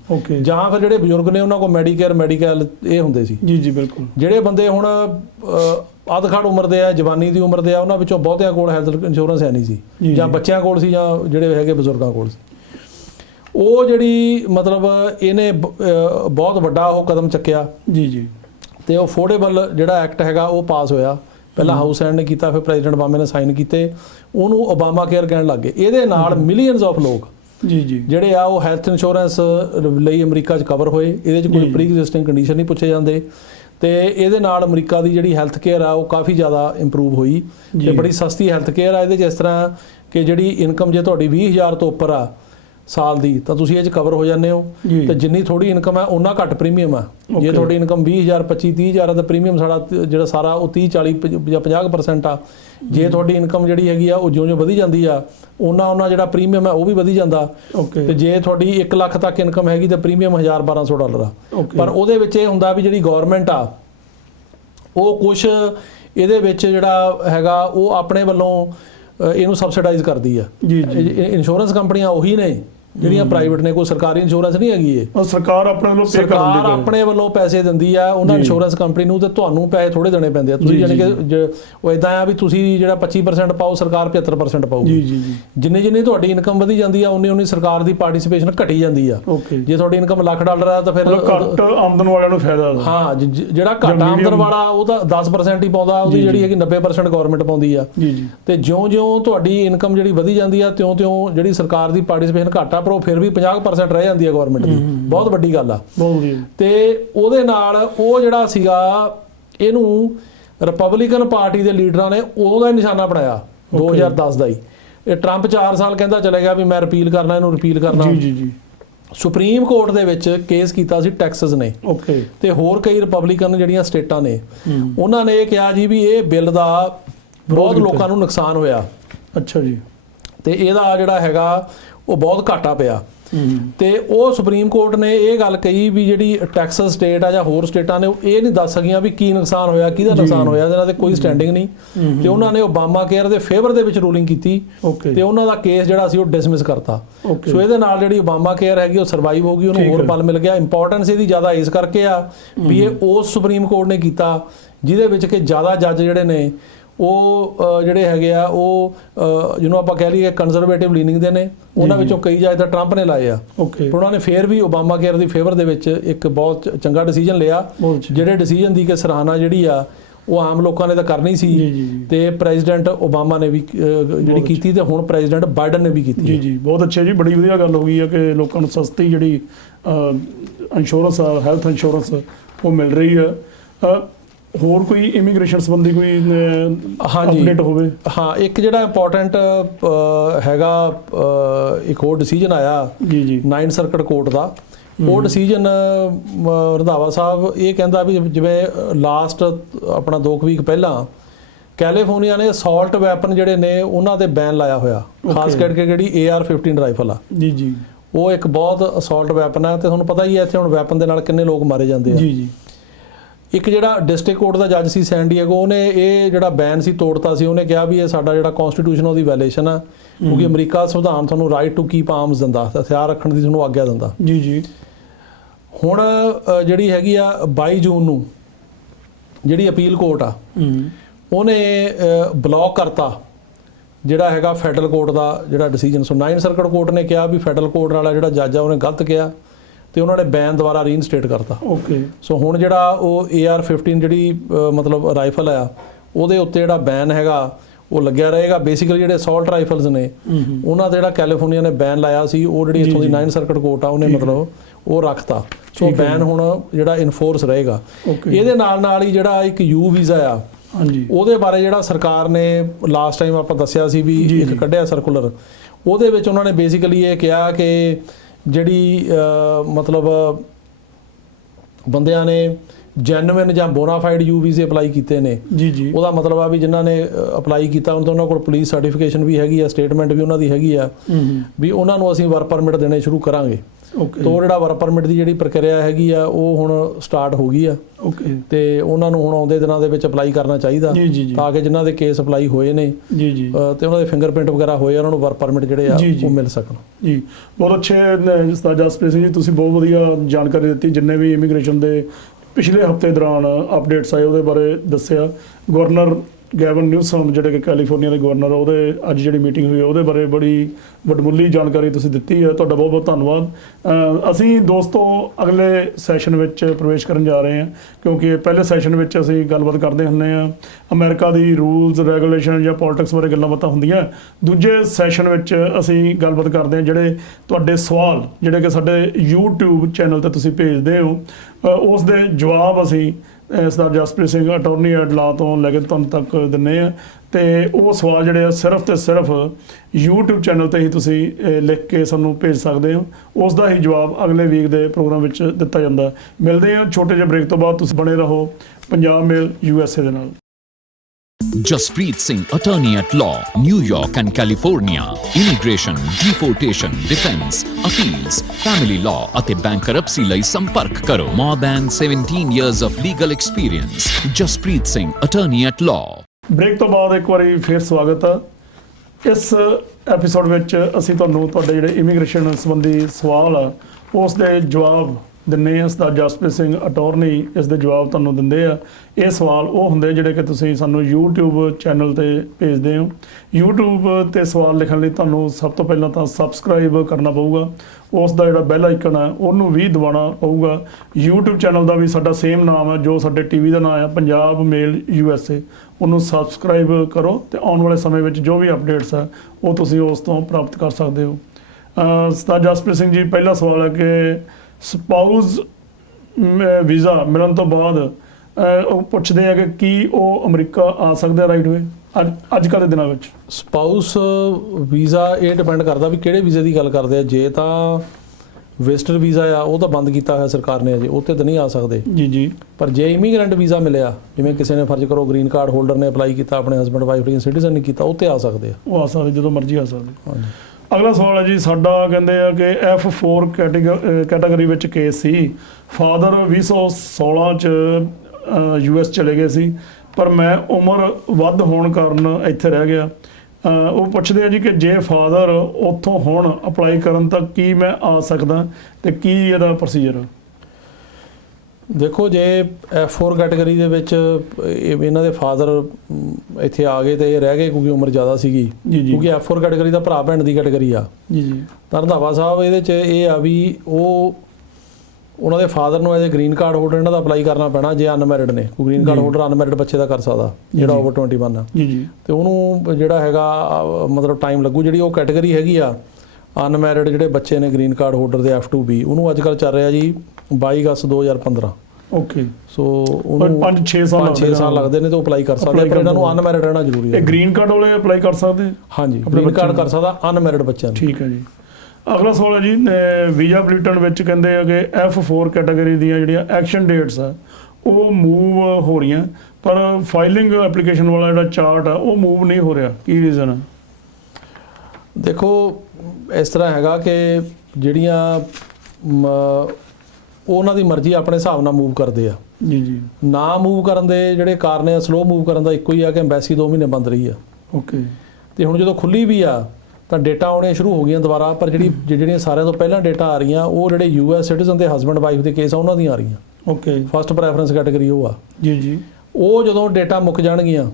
ਜਾਂ ਫਿਰ ਜਿਹੜੇ ਬਜ਼ੁਰਗ ਨੇ ਉਹਨਾਂ ਕੋਲ ਮੈਡੀਕੇਅਰ ਮੈਡੀਕਲ ਇਹ ਹੁੰਦੇ ਸੀ। ਜੀ ਬਿਲਕੁਲ। ਜਿਹੜੇ ਬੰਦੇ ਹੁਣ ਅੱਧ-ਖੜ ਉਮਰ ਦੇ ਆ, ਜਵਾਨੀ ਦੀ ਉਮਰ ਦੇ ਆ, ਉਹਨਾਂ ਵਿੱਚੋਂ ਬਹੁਤਿਆਂ ਕੋਲ ਹੈਲਥ ਇੰਸ਼ੋਰੈਂਸ ਹੈ ਨਹੀਂ ਸੀ, ਜਾਂ ਬੱਚਿਆਂ ਕੋਲ ਸੀ ਜਾਂ ਜਿਹੜੇ ਹੈਗੇ ਬਜ਼ੁਰਗਾਂ ਕੋਲ ਸੀ। ਉਹ ਜਿਹੜੀ ਮਤਲਬ ਇਹਨੇ ਬਹੁਤ ਵੱਡਾ ਉਹ ਕਦਮ ਚੱਕਿਆ ਤੇ ਉਹ ਅਫੋਰਡੇਬਲ ਜਿਹੜਾ ਐਕਟ ਹੈਗਾ ਉਹ ਪਾਸ ਹੋਇਆ। ਪਹਿਲਾਂ ਹਾਊਸ ਐਂਡ ਨੇ ਕੀਤਾ, ਫਿਰ ਪ੍ਰੈਜ਼ੀਡੈਂਟ ਓਬਾਮਾ ਨੇ ਸਾਈਨ ਕੀਤੇ, ਉਹਨੂੰ ਓਬਾਮਾ ਕੇਅਰ ਕਹਿਣ ਲੱਗ ਗਏ। ਇਹਦੇ ਨਾਲ ਮਿਲੀਅਨਸ ਆਫ ਲੋਕ ਜਿਹੜੇ ਆ ਉਹ ਹੈਲਥ ਇੰਸ਼ੋਰੈਂਸ ਲਈ ਅਮਰੀਕਾ 'ਚ ਕਵਰ ਹੋਏ। ਇਹਦੇ 'ਚ ਕੋਈ ਪ੍ਰੀ ਐਗਜ਼ਿਸਟਿੰਗ ਕੰਡੀਸ਼ਨ ਨਹੀਂ ਪੁੱਛੇ ਜਾਂਦੇ ਤੇ ਇਹਦੇ ਨਾਲ ਅਮਰੀਕਾ ਦੀ ਜਿਹੜੀ ਹੈਲਥ ਕੇਅਰ ਆ ਉਹ ਕਾਫੀ ਜ਼ਿਆਦਾ ਇੰਪਰੂਵ ਹੋਈ ਤੇ ਬੜੀ ਸਸਤੀ ਹੈਲਥ ਕੇਅਰ ਆ। ਇਹਦੇ 'ਚ ਇਸ ਤਰ੍ਹਾਂ ਕਿ ਜਿਹੜੀ ਇਨਕਮ ਜੇ ਤੁਹਾਡੀ 20,000 ਤੋਂ ਉੱਪਰ ਆ ਸਾਲ ਦੀ ਤਾਂ ਤੁਸੀਂ ਇਹ 'ਚ ਕਵਰ ਹੋ ਜਾਂਦੇ ਹੋ, ਤੇ ਜਿੰਨੀ ਥੋੜੀ ਇਨਕਮ ਹੈ ਉਹਨਾਂ ਘੱਟ ਪ੍ਰੀਮੀਅਮ ਆ। ਜੇ ਤੁਹਾਡੀ ਇਨਕਮ 20,000 25-30,000 ਦਾ ਪ੍ਰੀਮੀਅਮ ਸਾਡਾ ਜਿਹੜਾ ਸਾਰਾ ਉਹ 30-40 ਜਾਂ 50% ਆ। ਜੇ ਤੁਹਾਡੀ ਇਨਕਮ ਜਿਹੜੀ ਹੈਗੀ ਆ ਉਹ ਜਿਉਂ-ਜਿਉਂ ਵਧੀ ਜਾਂਦੀ ਆ ਉਹਨਾਂ ਜਿਹੜਾ ਪ੍ਰੀਮੀਅਮ ਹੈ ਉਹ ਵੀ ਵਧੀ ਜਾਂਦਾ। ਤੇ ਜੇ ਤੁਹਾਡੀ 1 ਲੱਖ ਤੱਕ ਇਨਕਮ ਹੈਗੀ ਤਾਂ ਪ੍ਰੀਮੀਅਮ $1,200 ਆ। ਪਰ ਉਹਦੇ ਵਿੱਚ ਇਹ ਹੁੰਦਾ ਵੀ ਜਿਹੜੀ ਗੌਰਮੈਂਟ ਆ ਉਹ ਕੁਛ ਇਹਦੇ ਵਿੱਚ ਜਿਹੜਾ ਹੈਗਾ ਉਹ ਆਪਣੇ ਵੱਲੋਂ ਇਹਨੂੰ ਸਬਸਿਡਾਈਜ਼ ਕਰਦੀ ਆ। ਇੰਸ਼ੋਰੈਂਸ ਕੰਪਨੀਆਂ ਉਹੀ ਨੇ ਜਿਹੜੀਆਂ ਪ੍ਰਾਈਵੇਟ ਨੇ, ਕੋਈ ਸਰਕਾਰੀ ਇੰਸ਼ੋਰੈਂਸ ਨਹੀਂ ਹੈਗੀ। ਇਹ ਸਰਕਾਰ ਆਪਣੇ ਵੱਲੋਂ ਪੈਸੇ ਦਿੰਦੀ ਆ ਉਹਨਾਂ ਇੰਸ਼ੋਰੈਂਸ ਕੰਪਨੀ ਨੂੰ, ਤੇ ਤੁਹਾਨੂੰ ਪੈਸੇ ਥੋੜੇ ਦੇਣੇ ਪੈਂਦੇ ਆ। ਤੁਸੀਂ ਜਾਨੀ ਕਿ ਉਹ ਇਦਾਂ ਆ ਵੀ ਤੁਸੀਂ ਜਿਹੜਾ 25% ਪਾਓ, ਸਰਕਾਰ 75% ਪਾਊਗੀ। ਜਿੰਨੀ ਤੁਹਾਡੀ ਇਨਕਮ ਵਧੀ ਜਾਂਦੀ ਆ ਉਨੀ ਸਰਕਾਰ ਦੀ ਪਾਰਟਿਸਿਪੇਸ਼ਨ ਘਟੀ ਜਾਂਦੀ ਆ। ਜੇ ਤੁਹਾਡੀ ਇਨਕਮ $1,00,000 ਆ ਤਾਂ ਫਿਰ ਘੱਟ ਆਮਦਨ ਵਾਲਿਆਂ ਨੂੰ ਫਾਇਦਾ। ਹਾਂ, ਜਿਹੜਾ ਘੱਟ ਆਮਦਨ ਵਾਲਾ ਉਹ ਤਾਂ 10% ਹੀ ਪਾਉਂਦਾ, ਉਹਦੀ ਜਿਹੜੀ ਹੈਗੀ 90% ਗਵਰਨਮੈਂਟ ਪਾਉਂਦੀ ਆ। ਤੇ ਜਿਉਂ-ਜਿਉਂ ਤੁਹਾਡੀ ਇਨਕਮ ਜਿਹੜੀ ਵਧੀ ਜਾਂਦੀ ਆ ਤਿਉਂ-ਤਿਉਂ ਜਿਹੜੀ ਸਰਕਾਰ ਦੀ ਪਾਰਟਿਸਿਪੇਸ਼ਨ ਘੱਟ ਆ, ਪਰ ਉਹ ਫਿਰ ਵੀ 50% ਰਹਿ ਜਾਂਦੀ ਹੈ ਗਵਰਨਮੈਂਟ ਦੀ। ਬਹੁਤ ਵੱਡੀ ਗੱਲ ਆ। ਤੇ ਉਹਦੇ ਨਾਲ ਉਹ ਜਿਹੜਾ ਸੀਗਾ ਇਹਨੂੰ ਰਿਪਬਲਿਕਨ ਪਾਰਟੀ ਦੇ ਲੀਡਰਾਂ ਨੇ ਉਹਦਾ ਨਿਸ਼ਾਨਾ ਬਣਾਇਆ 2010 ਦਾ ਹੀ। ਇਹ ਟਰੰਪ 4 ਸਾਲ ਕਹਿੰਦਾ ਚਲੇਗਾ ਵੀ ਮੈਂ ਰਿਪੀਲ ਕਰਨਾ, ਇਹਨੂੰ ਰਿਪੀਲ ਕਰਨਾ। ਸੁਪਰੀਮ ਕੋਰਟ ਦੇ ਵਿੱਚ ਕੇਸ ਕੀਤਾ ਸੀ ਟੈਕਸਸ ਨੇ ਤੇ ਹੋਰ ਕਈ ਰਿਪਬਲਿਕਨ ਜਿਹੜੀਆਂ ਸਟੇਟਾਂ ਨੇ, ਉਹਨਾਂ ਨੇ ਇਹ ਕਿਹਾ ਜੀ ਵੀ ਇਹ ਬਿੱਲ ਦਾ ਬਹੁਤ ਲੋਕਾਂ ਨੂੰ ਨੁਕਸਾਨ ਹੋਇਆ। ਅੱਛਾ ਜੀ। ਤੇ ਇਹਦਾ ਜਿਹੜਾ ਹੈਗਾ ਉਹ ਬਹੁਤ ਘਾਟਾ ਪਿਆ। ਤੇ ਉਹ ਸੁਪਰੀਮ ਕੋਰਟ ਨੇ ਇਹ ਗੱਲ ਕਹੀ ਵੀ ਜਿਹੜੀ ਟੈਕਸਸ ਸਟੇਟ ਆ ਜਾਂ ਹੋਰ ਸਟੇਟਾਂ ਨੇ ਇਹ ਨਹੀਂ ਦੱਸ ਸਕੀਆਂ ਵੀ ਕੀ ਨੁਕਸਾਨ ਹੋਇਆ, ਕਿਹਦਾ ਨੁਕਸਾਨ ਹੋਇਆ, ਇਹਨਾਂ ਦੇ ਕੋਈ ਸਟੈਂਡਿੰਗ ਨਹੀਂ। ਤੇ ਉਹਨਾਂ ਨੇ ਓਬਾਮਾ ਕੇਅਰ ਦੇ ਫੇਵਰ ਦੇ ਵਿੱਚ ਰੂਲਿੰਗ ਕੀਤੀ ਤੇ ਉਹਨਾਂ ਦਾ ਕੇਸ ਜਿਹੜਾ ਸੀ ਉਹ ਡਿਸਮਿਸ ਕਰਤਾ। ਸੋ ਇਹਦੇ ਨਾਲ ਜਿਹੜੀ ਓਬਾਮਾ ਕੇਅਰ ਹੈਗੀ ਉਹ ਸਰਵਾਈਵ ਹੋ ਗਈ, ਉਹਨੂੰ ਹੋਰ ਬਲ ਮਿਲ ਗਿਆ। ਇੰਪੋਰਟੈਂਸ ਇਹਦੀ ਜ਼ਿਆਦਾ ਇਸ ਕਰਕੇ ਆ ਵੀ ਇਹ ਉਸ ਸੁਪਰੀਮ ਕੋਰਟ ਨੇ ਕੀਤਾ ਜਿਹਦੇ ਵਿੱਚ ਕਿ ਜ਼ਿਆਦਾ ਜੱਜ ਜਿਹੜੇ ਨੇ ਉਹ ਜਿਹੜੇ ਹੈਗੇ ਆ ਉਹ ਜਿਹਨੂੰ ਆਪਾਂ ਕਹਿ ਲਈਏ ਕੰਜ਼ਰਵੇਟਿਵ ਲੀਨਿੰਗ ਦੇ ਨੇ। ਉਹਨਾਂ ਵਿੱਚੋਂ ਕਈ ਜੱਜ ਤਾਂ ਟਰੰਪ ਨੇ ਲਾਏ ਆ, ਪਰ ਉਹਨਾਂ ਨੇ ਫੇਰ ਵੀ ਓਬਾਮਾ ਕੇਅਰ ਦੀ ਫੇਵਰ ਦੇ ਵਿੱਚ ਇੱਕ ਬਹੁਤ ਚੰਗਾ ਡਿਸੀਜਨ ਲਿਆ, ਜਿਹੜੇ ਡਿਸੀਜਨ ਦੀ ਕਿ ਸਰਾਹਨਾ ਜਿਹੜੀ ਆ ਉਹ ਆਮ ਲੋਕਾਂ ਨੇ ਤਾਂ ਕਰਨੀ ਸੀ ਤੇ ਪ੍ਰੈਜ਼ੀਡੈਂਟ ਓਬਾਮਾ ਨੇ ਵੀ ਜਿਹੜੀ ਕੀਤੀ ਤੇ ਹੁਣ ਪ੍ਰੈਜ਼ੀਡੈਂਟ ਬਾਈਡਨ ਨੇ ਵੀ ਕੀਤੀ। ਜੀ ਬਹੁਤ ਅੱਛਾ ਜੀ, ਬੜੀ ਵਧੀਆ ਗੱਲ ਹੋ ਗਈ ਹੈ ਕਿ ਲੋਕਾਂ ਨੂੰ ਸਸਤੀ ਜਿਹੜੀ ਇੰਸ਼ੋਰੈਂਸ ਆ, ਹੈਲਥ ਇੰਸ਼ੋਰੈਂਸ ਉਹ ਮਿਲ ਰਹੀ ਆ। ਹੋਰ ਕੋਈ ਇਮੀਗ੍ਰੇਸ਼ਨ ਸੰਬੰਧੀ ਕੋਈ ਅਪਡੇਟ ਹੋਵੇ? ਹਾਂ, ਇੱਕ ਜਿਹੜਾ ਇੰਪੋਰਟੈਂਟ ਹੈਗਾ ਇੱਕ ਹੋਰ ਡਿਸੀਜਨ ਆਇਆ 9 ਸਰਕਟ ਕੋਰਟ ਦਾ। ਉਹ ਡਿਸੀਜਨ ਰੰਧਾਵਾ ਸਾਹਿਬ ਇਹ ਕਹਿੰਦਾ ਵੀ ਜਿਵੇਂ ਲਾਸਟ ਆਪਣਾ 2 ਵੀਕ ਪਹਿਲਾਂ ਕੈਲੀਫੋਰਨੀਆ ਨੇ ਅਸੌਲਟ ਵੈਪਨ ਜਿਹੜੇ ਨੇ ਉਹਨਾਂ ਤੇ ਬੈਨ ਲਾਇਆ ਹੋਇਆ, ਖਾਸ ਕਰਕੇ ਜਿਹੜੀ AR-15 ਰਾਈਫਲ ਆ। ਉਹ ਇੱਕ ਬਹੁਤ ਅਸੌਲਟ ਵੈਪਨ ਆ ਤੇ ਤੁਹਾਨੂੰ ਪਤਾ ਹੀ ਹੈ ਇੱਥੇ ਹੁਣ ਵੈਪਨ ਦੇ ਨਾਲ ਕਿੰਨੇ ਲੋਕ ਮਾਰੇ ਜਾਂਦੇ ਆ। ਇੱਕ ਜਿਹੜਾ ਡਿਸਟ੍ਰਿਕਟ ਕੋਰਟ ਦਾ ਜੱਜ ਸੀ ਸੈਨ ਡਿਏਗੋ, ਉਹਨੇ ਇਹ ਜਿਹੜਾ ਬੈਨ ਸੀ ਤੋੜਤਾ ਸੀ। ਉਹਨੇ ਕਿਹਾ ਵੀ ਇਹ ਸਾਡਾ ਜਿਹੜਾ ਕਨਸਟੀਟਿਊਸ਼ਨ ਉਹਦੀ ਵਾਇਲੇਸ਼ਨ ਆ, ਕਿਉਂਕਿ ਅਮਰੀਕਾ ਸੰਵਿਧਾਨ ਤੁਹਾਨੂੰ ਰਾਈਟ ਟੂ ਕੀਪ ਆਰਮਸ ਦਿੰਦਾ, ਹਥਿਆਰ ਰੱਖਣ ਦੀ ਤੁਹਾਨੂੰ ਆਗਿਆ ਦਿੰਦਾ। ਹੁਣ ਜਿਹੜੀ ਹੈਗੀ ਆ 22 ਜੂਨ ਨੂੰ ਜਿਹੜੀ ਅਪੀਲ ਕੋਰਟ ਆ ਉਹਨੇ ਬਲੌਕ ਕਰਤਾ ਜਿਹੜਾ ਹੈਗਾ ਫੈਡਰਲ ਕੋਰਟ ਦਾ ਜਿਹੜਾ ਡਿਸੀਜਨ। ਸੋ 9 ਸਰਕਟ ਕੋਰਟ ਨੇ ਕਿਹਾ ਵੀ ਫੈਡਰਲ ਕੋਰਟ ਵਾਲਾ ਜਿਹੜਾ ਜੱਜ ਆ ਉਹਨੇ ਗਲਤ ਕਿਹਾ। ਤੇ ਉਹਨਾਂ ਨੇ ਬੈਨ ਦੁਬਾਰਾ ਰੀਇਨਸਟੇਟ ਕਰਤਾ। ਓਕੇ। ਸੋ ਹੁਣ ਜਿਹੜਾ ਉਹ AR-15 ਜਿਹੜੀ ਮਤਲਬ ਰਾਈਫਲ ਆ ਉਹਦੇ ਉੱਤੇ ਜਿਹੜਾ ਬੈਨ ਹੈਗਾ ਉਹ ਲੱਗਿਆ ਰਹੇਗਾ। ਬੇਸਿਕਲੀ ਜਿਹੜੇ ਅਸੌਲਟ ਰਾਈਫਲਸ ਨੇ ਉਹਨਾਂ ਤੇ ਜਿਹੜਾ ਕੈਲੀਫੋਰਨੀਆ ਨੇ ਬੈਨ ਲਾਇਆ ਸੀ ਉਹ ਜਿਹੜੀ ਇੱਥੋਂ ਦੀ 9 ਸਰਕਟ ਕੋਰਟ ਆ ਉਹਨੇ ਮਤਲਬ ਉਹ ਰੱਖਤਾ। ਸੋ ਬੈਨ ਹੁਣ ਜਿਹੜਾ ਇਨਫੋਰਸ ਰਹੇਗਾ। ਇਹਦੇ ਨਾਲ ਹੀ ਜਿਹੜਾ ਇੱਕ ਯੂ ਵੀਜ਼ਾ ਆ ਹਾਂਜੀ ਉਹਦੇ ਬਾਰੇ ਜਿਹੜਾ ਸਰਕਾਰ ਨੇ ਲਾਸਟ ਟਾਈਮ ਆਪਾਂ ਦੱਸਿਆ ਸੀ ਵੀ ਇੱਕ ਕੱਢਿਆ ਸਰਕੂਲਰ, ਉਹਦੇ ਵਿੱਚ ਉਹਨਾਂ ਨੇ ਬੇਸਿਕਲੀ ਇਹ ਕਿਹਾ ਕਿ ਜਿਹੜੀ ਮਤਲਬ ਬੰਦਿਆਂ ਨੇ ਜੈਨੂਇਨ ਜਾਂ ਬੋਨਾਫਾਈਡ ਯੂ ਵੀਜ਼ੇ ਅਪਲਾਈ ਕੀਤੇ ਨੇ ਉਹਦਾ ਮਤਲਬ ਆ ਵੀ ਜਿਨ੍ਹਾਂ ਨੇ ਅਪਲਾਈ ਕੀਤਾ ਉਹਨਾਂ ਕੋਲ ਪੁਲਿਸ ਸਰਟੀਫਿਕੇਸ਼ਨ ਵੀ ਹੈਗੀ ਆ, ਸਟੇਟਮੈਂਟ ਵੀ ਉਹਨਾਂ ਦੀ ਹੈਗੀ ਆ ਵੀ ਉਹਨਾਂ ਨੂੰ ਅਸੀਂ ਵਰਕ ਪਰਮਿਟ ਦੇਣੇ ਸ਼ੁਰੂ ਕਰਾਂਗੇ। ਤੋਂ ਜਿਹੜਾ ਵਰਕ ਪਰਮਿਟ ਦੀ ਜਿਹੜੀ ਪ੍ਰਕਿਰਿਆ ਹੈਗੀ ਆ ਉਹ ਹੁਣ ਸਟਾਰਟ ਹੋ ਗਈ ਆ ਤੇ ਉਹਨਾਂ ਨੂੰ ਹੁਣ ਆਉਂਦੇ ਦਿਨਾਂ ਦੇ ਵਿੱਚ ਅਪਲਾਈ ਕਰਨਾ ਚਾਹੀਦਾ ਤਾਂ ਕਿ ਜਿਨ੍ਹਾਂ ਦੇ ਕੇਸ ਅਪਲਾਈ ਹੋਏ ਨੇ ਤੇ ਉਹਨਾਂ ਦੇ ਫਿੰਗਰਪ੍ਰਿੰਟ ਵਗੈਰਾ ਹੋਏ ਆ ਉਹਨਾਂ ਨੂੰ ਵਰਕ ਪਰਮਿਟ ਜਿਹੜੇ ਆ ਉਹ ਮਿਲ ਸਕਣ। ਜੀ ਬਹੁਤ ਅੱਛੇ ਉਸਤਾਦ ਜਸਪ੍ਰੀਤ ਸਿੰਘ ਜੀ, ਤੁਸੀਂ ਬਹੁਤ ਵਧੀਆ ਜਾਣਕਾਰੀ ਦਿੱਤੀ। ਜਿੰਨੇ ਵੀ ਇਮੀਗ੍ਰੇਸ਼ਨ ਦੇ ਪਿਛਲੇ ਹਫ਼ਤੇ ਦੌਰਾਨ ਅਪਡੇਟਸ ਆਏ ਉਹਦੇ ਬਾਰੇ ਦੱਸਿਆ। ਗਵਰਨਰ ਗੈਵਨ ਨਿਊਸਮ ਜਿਹੜੇ ਕਿ ਕੈਲੀਫੋਰਨੀਆ ਦੇ ਗਵਰਨਰ, ਉਹਦੇ ਅੱਜ ਜਿਹੜੀ ਮੀਟਿੰਗ ਹੋਈ ਉਹਦੇ ਬਾਰੇ ਬੜੀ ਵੱਡਮੁੱਲੀ ਜਾਣਕਾਰੀ ਤੁਸੀਂ ਦਿੱਤੀ ਹੈ, ਤੁਹਾਡਾ ਬਹੁਤ ਬਹੁਤ ਧੰਨਵਾਦ। ਅਸੀਂ ਦੋਸਤੋ ਅਗਲੇ ਸੈਸ਼ਨ ਵਿੱਚ ਪ੍ਰਵੇਸ਼ ਕਰਨ ਜਾ ਰਹੇ ਹਾਂ ਕਿਉਂਕਿ ਪਹਿਲੇ ਸੈਸ਼ਨ ਵਿੱਚ ਅਸੀਂ ਗੱਲਬਾਤ ਕਰਦੇ ਹੁੰਦੇ ਹਾਂ ਅਮਰੀਕਾ ਦੀ ਰੂਲਸ ਰੈਗੂਲੇਸ਼ਨ ਜਾਂ ਪੋਲਿਟਿਕਸ ਬਾਰੇ ਗੱਲਾਂ ਬਾਤਾਂ ਹੁੰਦੀਆਂ। ਦੂਜੇ ਸੈਸ਼ਨ ਵਿੱਚ ਅਸੀਂ ਗੱਲਬਾਤ ਕਰਦੇ ਹਾਂ ਜਿਹੜੇ ਤੁਹਾਡੇ ਸਵਾਲ ਜਿਹੜੇ ਕਿ ਸਾਡੇ YouTube ਚੈਨਲ 'ਤੇ ਤੁਸੀਂ ਭੇਜਦੇ ਹੋ ਉਸ ਦੇ ਜਵਾਬ ਅਸੀਂ Sardar Jaspreet Singh attorney at law ਤੋਂ ਲੈ ਕੇ ਤੁਹਾਨੂੰ ਤੱਕ ਦਿੰਦੇ ਆ ਤੇ ਉਹ ਸਵਾਲ ਜਿਹੜੇ ਆ ਸਿਰਫ ਤੇ ਸਿਰਫ YouTube ਚੈਨਲ ਤੇ ਹੀ ਤੁਸੀਂ ਲਿਖ ਕੇ ਸਾਨੂੰ ਭੇਜ ਸਕਦੇ ਹੋ। ਉਸ ਦਾ ਹੀ ਜਵਾਬ ਅਗਲੇ ਵੀਕ ਦੇ ਪ੍ਰੋਗਰਾਮ ਵਿੱਚ ਦਿੱਤਾ ਜਾਂਦਾ। ਮਿਲਦੇ ਹਾਂ ਛੋਟੇ ਜਿਹੇ ਬ੍ਰੇਕ ਤੋਂ ਬਾਅਦ। ਤੁਸੀਂ ਬਣੇ ਰਹੋ ਪੰਜਾਬ ਮੇਲ USA ਦੇ ਨਾਲ। Jaspreet Singh, attorney at law, New York and California. Immigration, deportation, defense, appeals, family law ਅਤੇ bankruptcy ਲਈ ਸੰਪਰਕ ਕਰੋ। More than 17 years of legal experience. Jaspreet Singh, attorney at law. Break ਤੋਂ ਬਾਅਦ ਇੱਕ ਵਾਰੀ ਫੇਰ ਸਵਾਗਤ ਹੈ। ਇਸ ਐਪੀਸੋਡ ਵਿੱਚ ਅਸੀਂ ਤੁਹਾਨੂੰ ਤੁਹਾਡੇ ਜਿਹੜੇ ਇਮੀਗ੍ਰੇਸ਼ਨ ਸੰਬੰਧੀ ਸਵਾਲ ਆ ਉਸ ਦੇ ਜਵਾਬ ਦਿੰਦੇ ਹਾਂ। ਸਰਦਾਰ ਜਸਪ੍ਰੀਤ ਸਿੰਘ ਅਟਾਰਨੀ ਇਸ ਦੇ ਜਵਾਬ ਤੁਹਾਨੂੰ ਦਿੰਦੇ ਆ। ਇਹ ਸਵਾਲ ਉਹ ਹੁੰਦੇ ਜਿਹੜੇ ਕਿ ਤੁਸੀਂ ਸਾਨੂੰ YouTube ਚੈਨਲ 'ਤੇ ਭੇਜਦੇ ਹੋ। YouTube 'ਤੇ ਸਵਾਲ ਲਿਖਣ ਲਈ ਤੁਹਾਨੂੰ ਸਭ ਤੋਂ ਪਹਿਲਾਂ ਤਾਂ ਸਬਸਕ੍ਰਾਈਬ ਕਰਨਾ ਪਊਗਾ। ਉਸ ਦਾ ਜਿਹੜਾ ਬੈਲ ਆਈਕਨ ਹੈ ਉਹਨੂੰ ਵੀ ਦਬਾਉਣਾ ਪਊਗਾ। YouTube ਚੈਨਲ ਦਾ ਵੀ ਸਾਡਾ ਸੇਮ ਨਾਮ ਹੈ ਜੋ ਸਾਡੇ TV ਦਾ ਨਾਮ ਹੈ ਪੰਜਾਬ ਮੇਲ USA। ਉਹਨੂੰ ਸਬਸਕ੍ਰਾਈਬ ਕਰੋ ਤੇ ਆਉਣ ਵਾਲੇ ਸਮੇਂ ਵਿੱਚ ਜੋ ਵੀ ਅਪਡੇਟਸ ਹੈ ਉਹ ਤੁਸੀਂ ਉਸ ਤੋਂ ਪ੍ਰਾਪਤ ਕਰ ਸਕਦੇ ਹੋ। ਸਰਦਾਰ ਜਸਪ੍ਰੀਤ ਸਿੰਘ ਜੀ, ਪਹਿਲਾ ਸਵਾਲ ਹੈ ਕਿ ਸਪਾਊਸ ਵੀਜ਼ਾ ਮਿਲਣ ਤੋਂ ਬਾਅਦ ਉਹ ਪੁੱਛਦੇ ਆ ਕਿ ਕੀ ਉਹ ਅਮਰੀਕਾ ਆ ਸਕਦਾ ਰਾਈਟ ਵੇ ਅੱਜ ਕੱਲ੍ਹ ਦੇ ਦਿਨਾਂ ਵਿੱਚ? ਸਪਾਊਸ ਵੀਜ਼ਾ ਇਹ ਡਿਪੈਂਡ ਕਰਦਾ ਵੀ ਕਿਹੜੇ ਵੀਜ਼ੇ ਦੀ ਗੱਲ ਕਰਦੇ ਆ। ਜੇ ਤਾਂ ਵਿਜ਼ਟਰ ਵੀਜ਼ਾ ਆ ਉਹ ਤਾਂ ਬੰਦ ਕੀਤਾ ਹੋਇਆ ਸਰਕਾਰ ਨੇ ਅਜੇ, ਉੱਤੇ ਤਾਂ ਨਹੀਂ ਆ ਸਕਦੇ ਜੀ। ਪਰ ਜੇ ਇਮੀਗ੍ਰੈਂਟ ਵੀਜ਼ਾ ਮਿਲਿਆ, ਜਿਵੇਂ ਕਿਸੇ ਨੇ ਫਰਜ਼ ਕਰੋ ਗ੍ਰੀਨ ਕਾਰਡ ਹੋਲਡਰ ਨੇ ਅਪਲਾਈ ਕੀਤਾ, ਆਪਣੇ ਹਸਬੈਂਡ ਵਾਈਫ ਨੇ ਸਿਟੀਜ਼ਨ ਨੇ ਕੀਤਾ, ਉੱਤੇ ਆ ਸਕਦੇ ਆ। ਉਹ ਆ ਸਕਦੇ ਜਦੋਂ ਮਰਜ਼ੀ ਆ ਸਕਦੇ। ਹਾਂਜੀ। ਅਗਲਾ ਸਵਾਲ ਹੈ ਜੀ ਸਾਡਾ, ਕਹਿੰਦੇ ਆ ਕਿ F4 ਕੈਟਾਗਰੀ ਵਿੱਚ ਕੇਸ ਸੀ। ਫਾਦਰ 2016 'ਚ US ਚਲੇ ਗਏ ਸੀ ਪਰ ਮੈਂ ਉਮਰ ਵੱਧ ਹੋਣ ਕਾਰਨ ਇੱਥੇ ਰਹਿ ਗਿਆ। ਉਹ ਪੁੱਛਦੇ ਆ ਜੀ ਕਿ ਜੇ ਫਾਦਰ ਉੱਥੋਂ ਹੁਣ ਅਪਲਾਈ ਕਰਨ ਤਾਂ ਕੀ ਮੈਂ ਆ ਸਕਦਾ ਤੇ ਕੀ ਇਹਦਾ ਪ੍ਰੋਸੀਜਰ ਆ? ਦੇਖੋ, ਜੇ F4 ਕੈਟਾਗਰੀ ਦੇ ਵਿੱਚ ਇਹਨਾਂ ਦੇ ਫਾਦਰ ਇੱਥੇ ਆ ਗਏ ਤੇ ਇਹ ਰਹਿ ਗਏ ਕਿਉਂਕਿ ਉਮਰ ਜ਼ਿਆਦਾ ਸੀਗੀ, ਕਿਉਂਕਿ F4 ਕੈਟਾਗਰੀ ਦਾ ਭਰਾ ਭੈਣ ਦੀ ਕੈਟਾਗਰੀ ਆ ਤਾਂ ਰੰਧਾਵਾ ਸਾਹਿਬ ਇਹਦੇ 'ਚ ਇਹ ਆ ਵੀ ਉਹਨਾਂ ਦੇ ਫਾਦਰ ਨੂੰ ਐਜ਼ ਗ੍ਰੀਨ ਕਾਰਡ ਹੋਲਡਰ ਇਹਨਾਂ ਦਾ ਅਪਲਾਈ ਕਰਨਾ ਪੈਣਾ ਜੇ ਅਨਮੈਰਿਡ ਨੇ। ਕੋਈ ਗ੍ਰੀਨ ਕਾਰਡ ਹੋਲਡਰ ਅਨਮੈਰਿਡ ਬੱਚੇ ਦਾ ਕਰ ਸਕਦਾ ਜਿਹੜਾ ਓਵਰ 21 ਆ ਤੇ ਉਹਨੂੰ ਜਿਹੜਾ ਹੈਗਾ ਮਤਲਬ ਟਾਈਮ ਲੱਗੂ। ਜਿਹੜੀ ਉਹ ਕੈਟਾਗਰੀ ਹੈਗੀ ਆ ਅਨਮੈਰਿਡ ਜਿਹੜੇ ਬੱਚੇ ਨੇ ਗ੍ਰੀਨ ਕਾਰਡ ਹੋਲਡਰ ਦੇ F2B, ਉਹਨੂੰ ਅੱਜ ਕੱਲ੍ਹ ਚੱਲ ਰਿਹਾ ਜੀ 22 ਅਗਸਤ 2015। ਓਕੇ। ਸੋ ਉਹਨੂੰ 5-6 ਸਾਲ ਲੱਗਦੇ ਨੇ ਤੇ ਉਹ ਅਪਲਾਈ ਕਰ ਸਕਦੇ, ਪਰ ਇਹਨਾਂ ਨੂੰ ਅਨਮੈਰਿਡ ਰਹਿਣਾ ਜ਼ਰੂਰੀ ਹੈ। ਇਹ ਗ੍ਰੀਨ ਕਾਰਡ ਵਾਲੇ ਅਪਲਾਈ ਕਰ ਸਕਦੇ? ਹਾਂਜੀ, ਗ੍ਰੀਨ ਕਾਰਡ ਕਰ ਸਕਦਾ ਅਨਮੈਰਿਡ ਬੱਚਿਆਂ ਨੂੰ। ਠੀਕ ਹੈ ਜੀ। ਅਗਲਾ ਸਵਾਲ ਹੈ ਜੀ, ਵੀਜ਼ਾ ਬੁਲੇਟਿਨ ਵਿੱਚ ਕਹਿੰਦੇ ਆ ਕਿ F4 ਕੈਟਾਗਰੀ ਦੀਆਂ ਜਿਹੜੀਆਂ ਐਕਸ਼ਨ ਡੇਟਸ ਆ ਉਹ ਮੂਵ ਹੋ ਰਹੀਆਂ ਪਰ ਫਾਈਲਿੰਗ ਐਪਲੀਕੇਸ਼ਨ ਵਾਲਾ ਜਿਹੜਾ ਚਾਰਟ ਆ ਉਹ ਮੂਵ ਨਹੀਂ ਹੋ ਰਿਹਾ, ਕੀ ਰੀਜ਼ਨ ਆ? ਦੇਖੋ, ਇਸ ਤਰ੍ਹਾਂ ਹੈਗਾ ਕਿ ਜਿਹੜੀਆਂ ਉਹਨਾਂ ਦੀ ਮਰਜ਼ੀ ਆਪਣੇ ਹਿਸਾਬ ਨਾਲ ਮੂਵ ਕਰਦੇ ਆ ਜੀ। ਨਾ ਮੂਵ ਕਰਨ ਦੇ ਜਿਹੜੇ ਕਾਰਨ ਆ, ਸਲੋ ਮੂਵ ਕਰਨ ਦਾ ਇੱਕੋ ਹੀ ਆ ਕਿ ਐਮਬੈਸੀ 2 ਮਹੀਨੇ ਬੰਦ ਰਹੀ ਆ। ਓਕੇ। ਤੇ ਹੁਣ ਜਦੋਂ ਖੁੱਲੀ ਵੀ ਆ ਤਾਂ ਡੇਟਾ ਆਉਣੀਆਂ ਸ਼ੁਰੂ ਹੋ ਗਈਆਂ ਦੁਬਾਰਾ, ਪਰ ਜਿਹੜੀਆਂ ਸਾਰਿਆਂ ਤੋਂ ਪਹਿਲਾਂ ਡੇਟਾ ਆ ਰਹੀਆਂ ਉਹ ਜਿਹੜੇ US ਸਿਟੀਜ਼ਨ ਦੇ ਹਸਬੈਂਡ ਵਾਈਫ ਦੇ ਕੇਸ ਆ ਉਹਨਾਂ ਦੀਆਂ ਆ ਰਹੀਆਂ। ਓਕੇ। ਫਸਟ ਪ੍ਰੈਫਰੈਂਸ ਕੈਟਾਗਰੀ ਉਹ ਆ ਜੀ। ਉਹ ਜਦੋਂ ਡੇਟਾ ਮੁੱਕ ਜਾਣਗੀਆਂ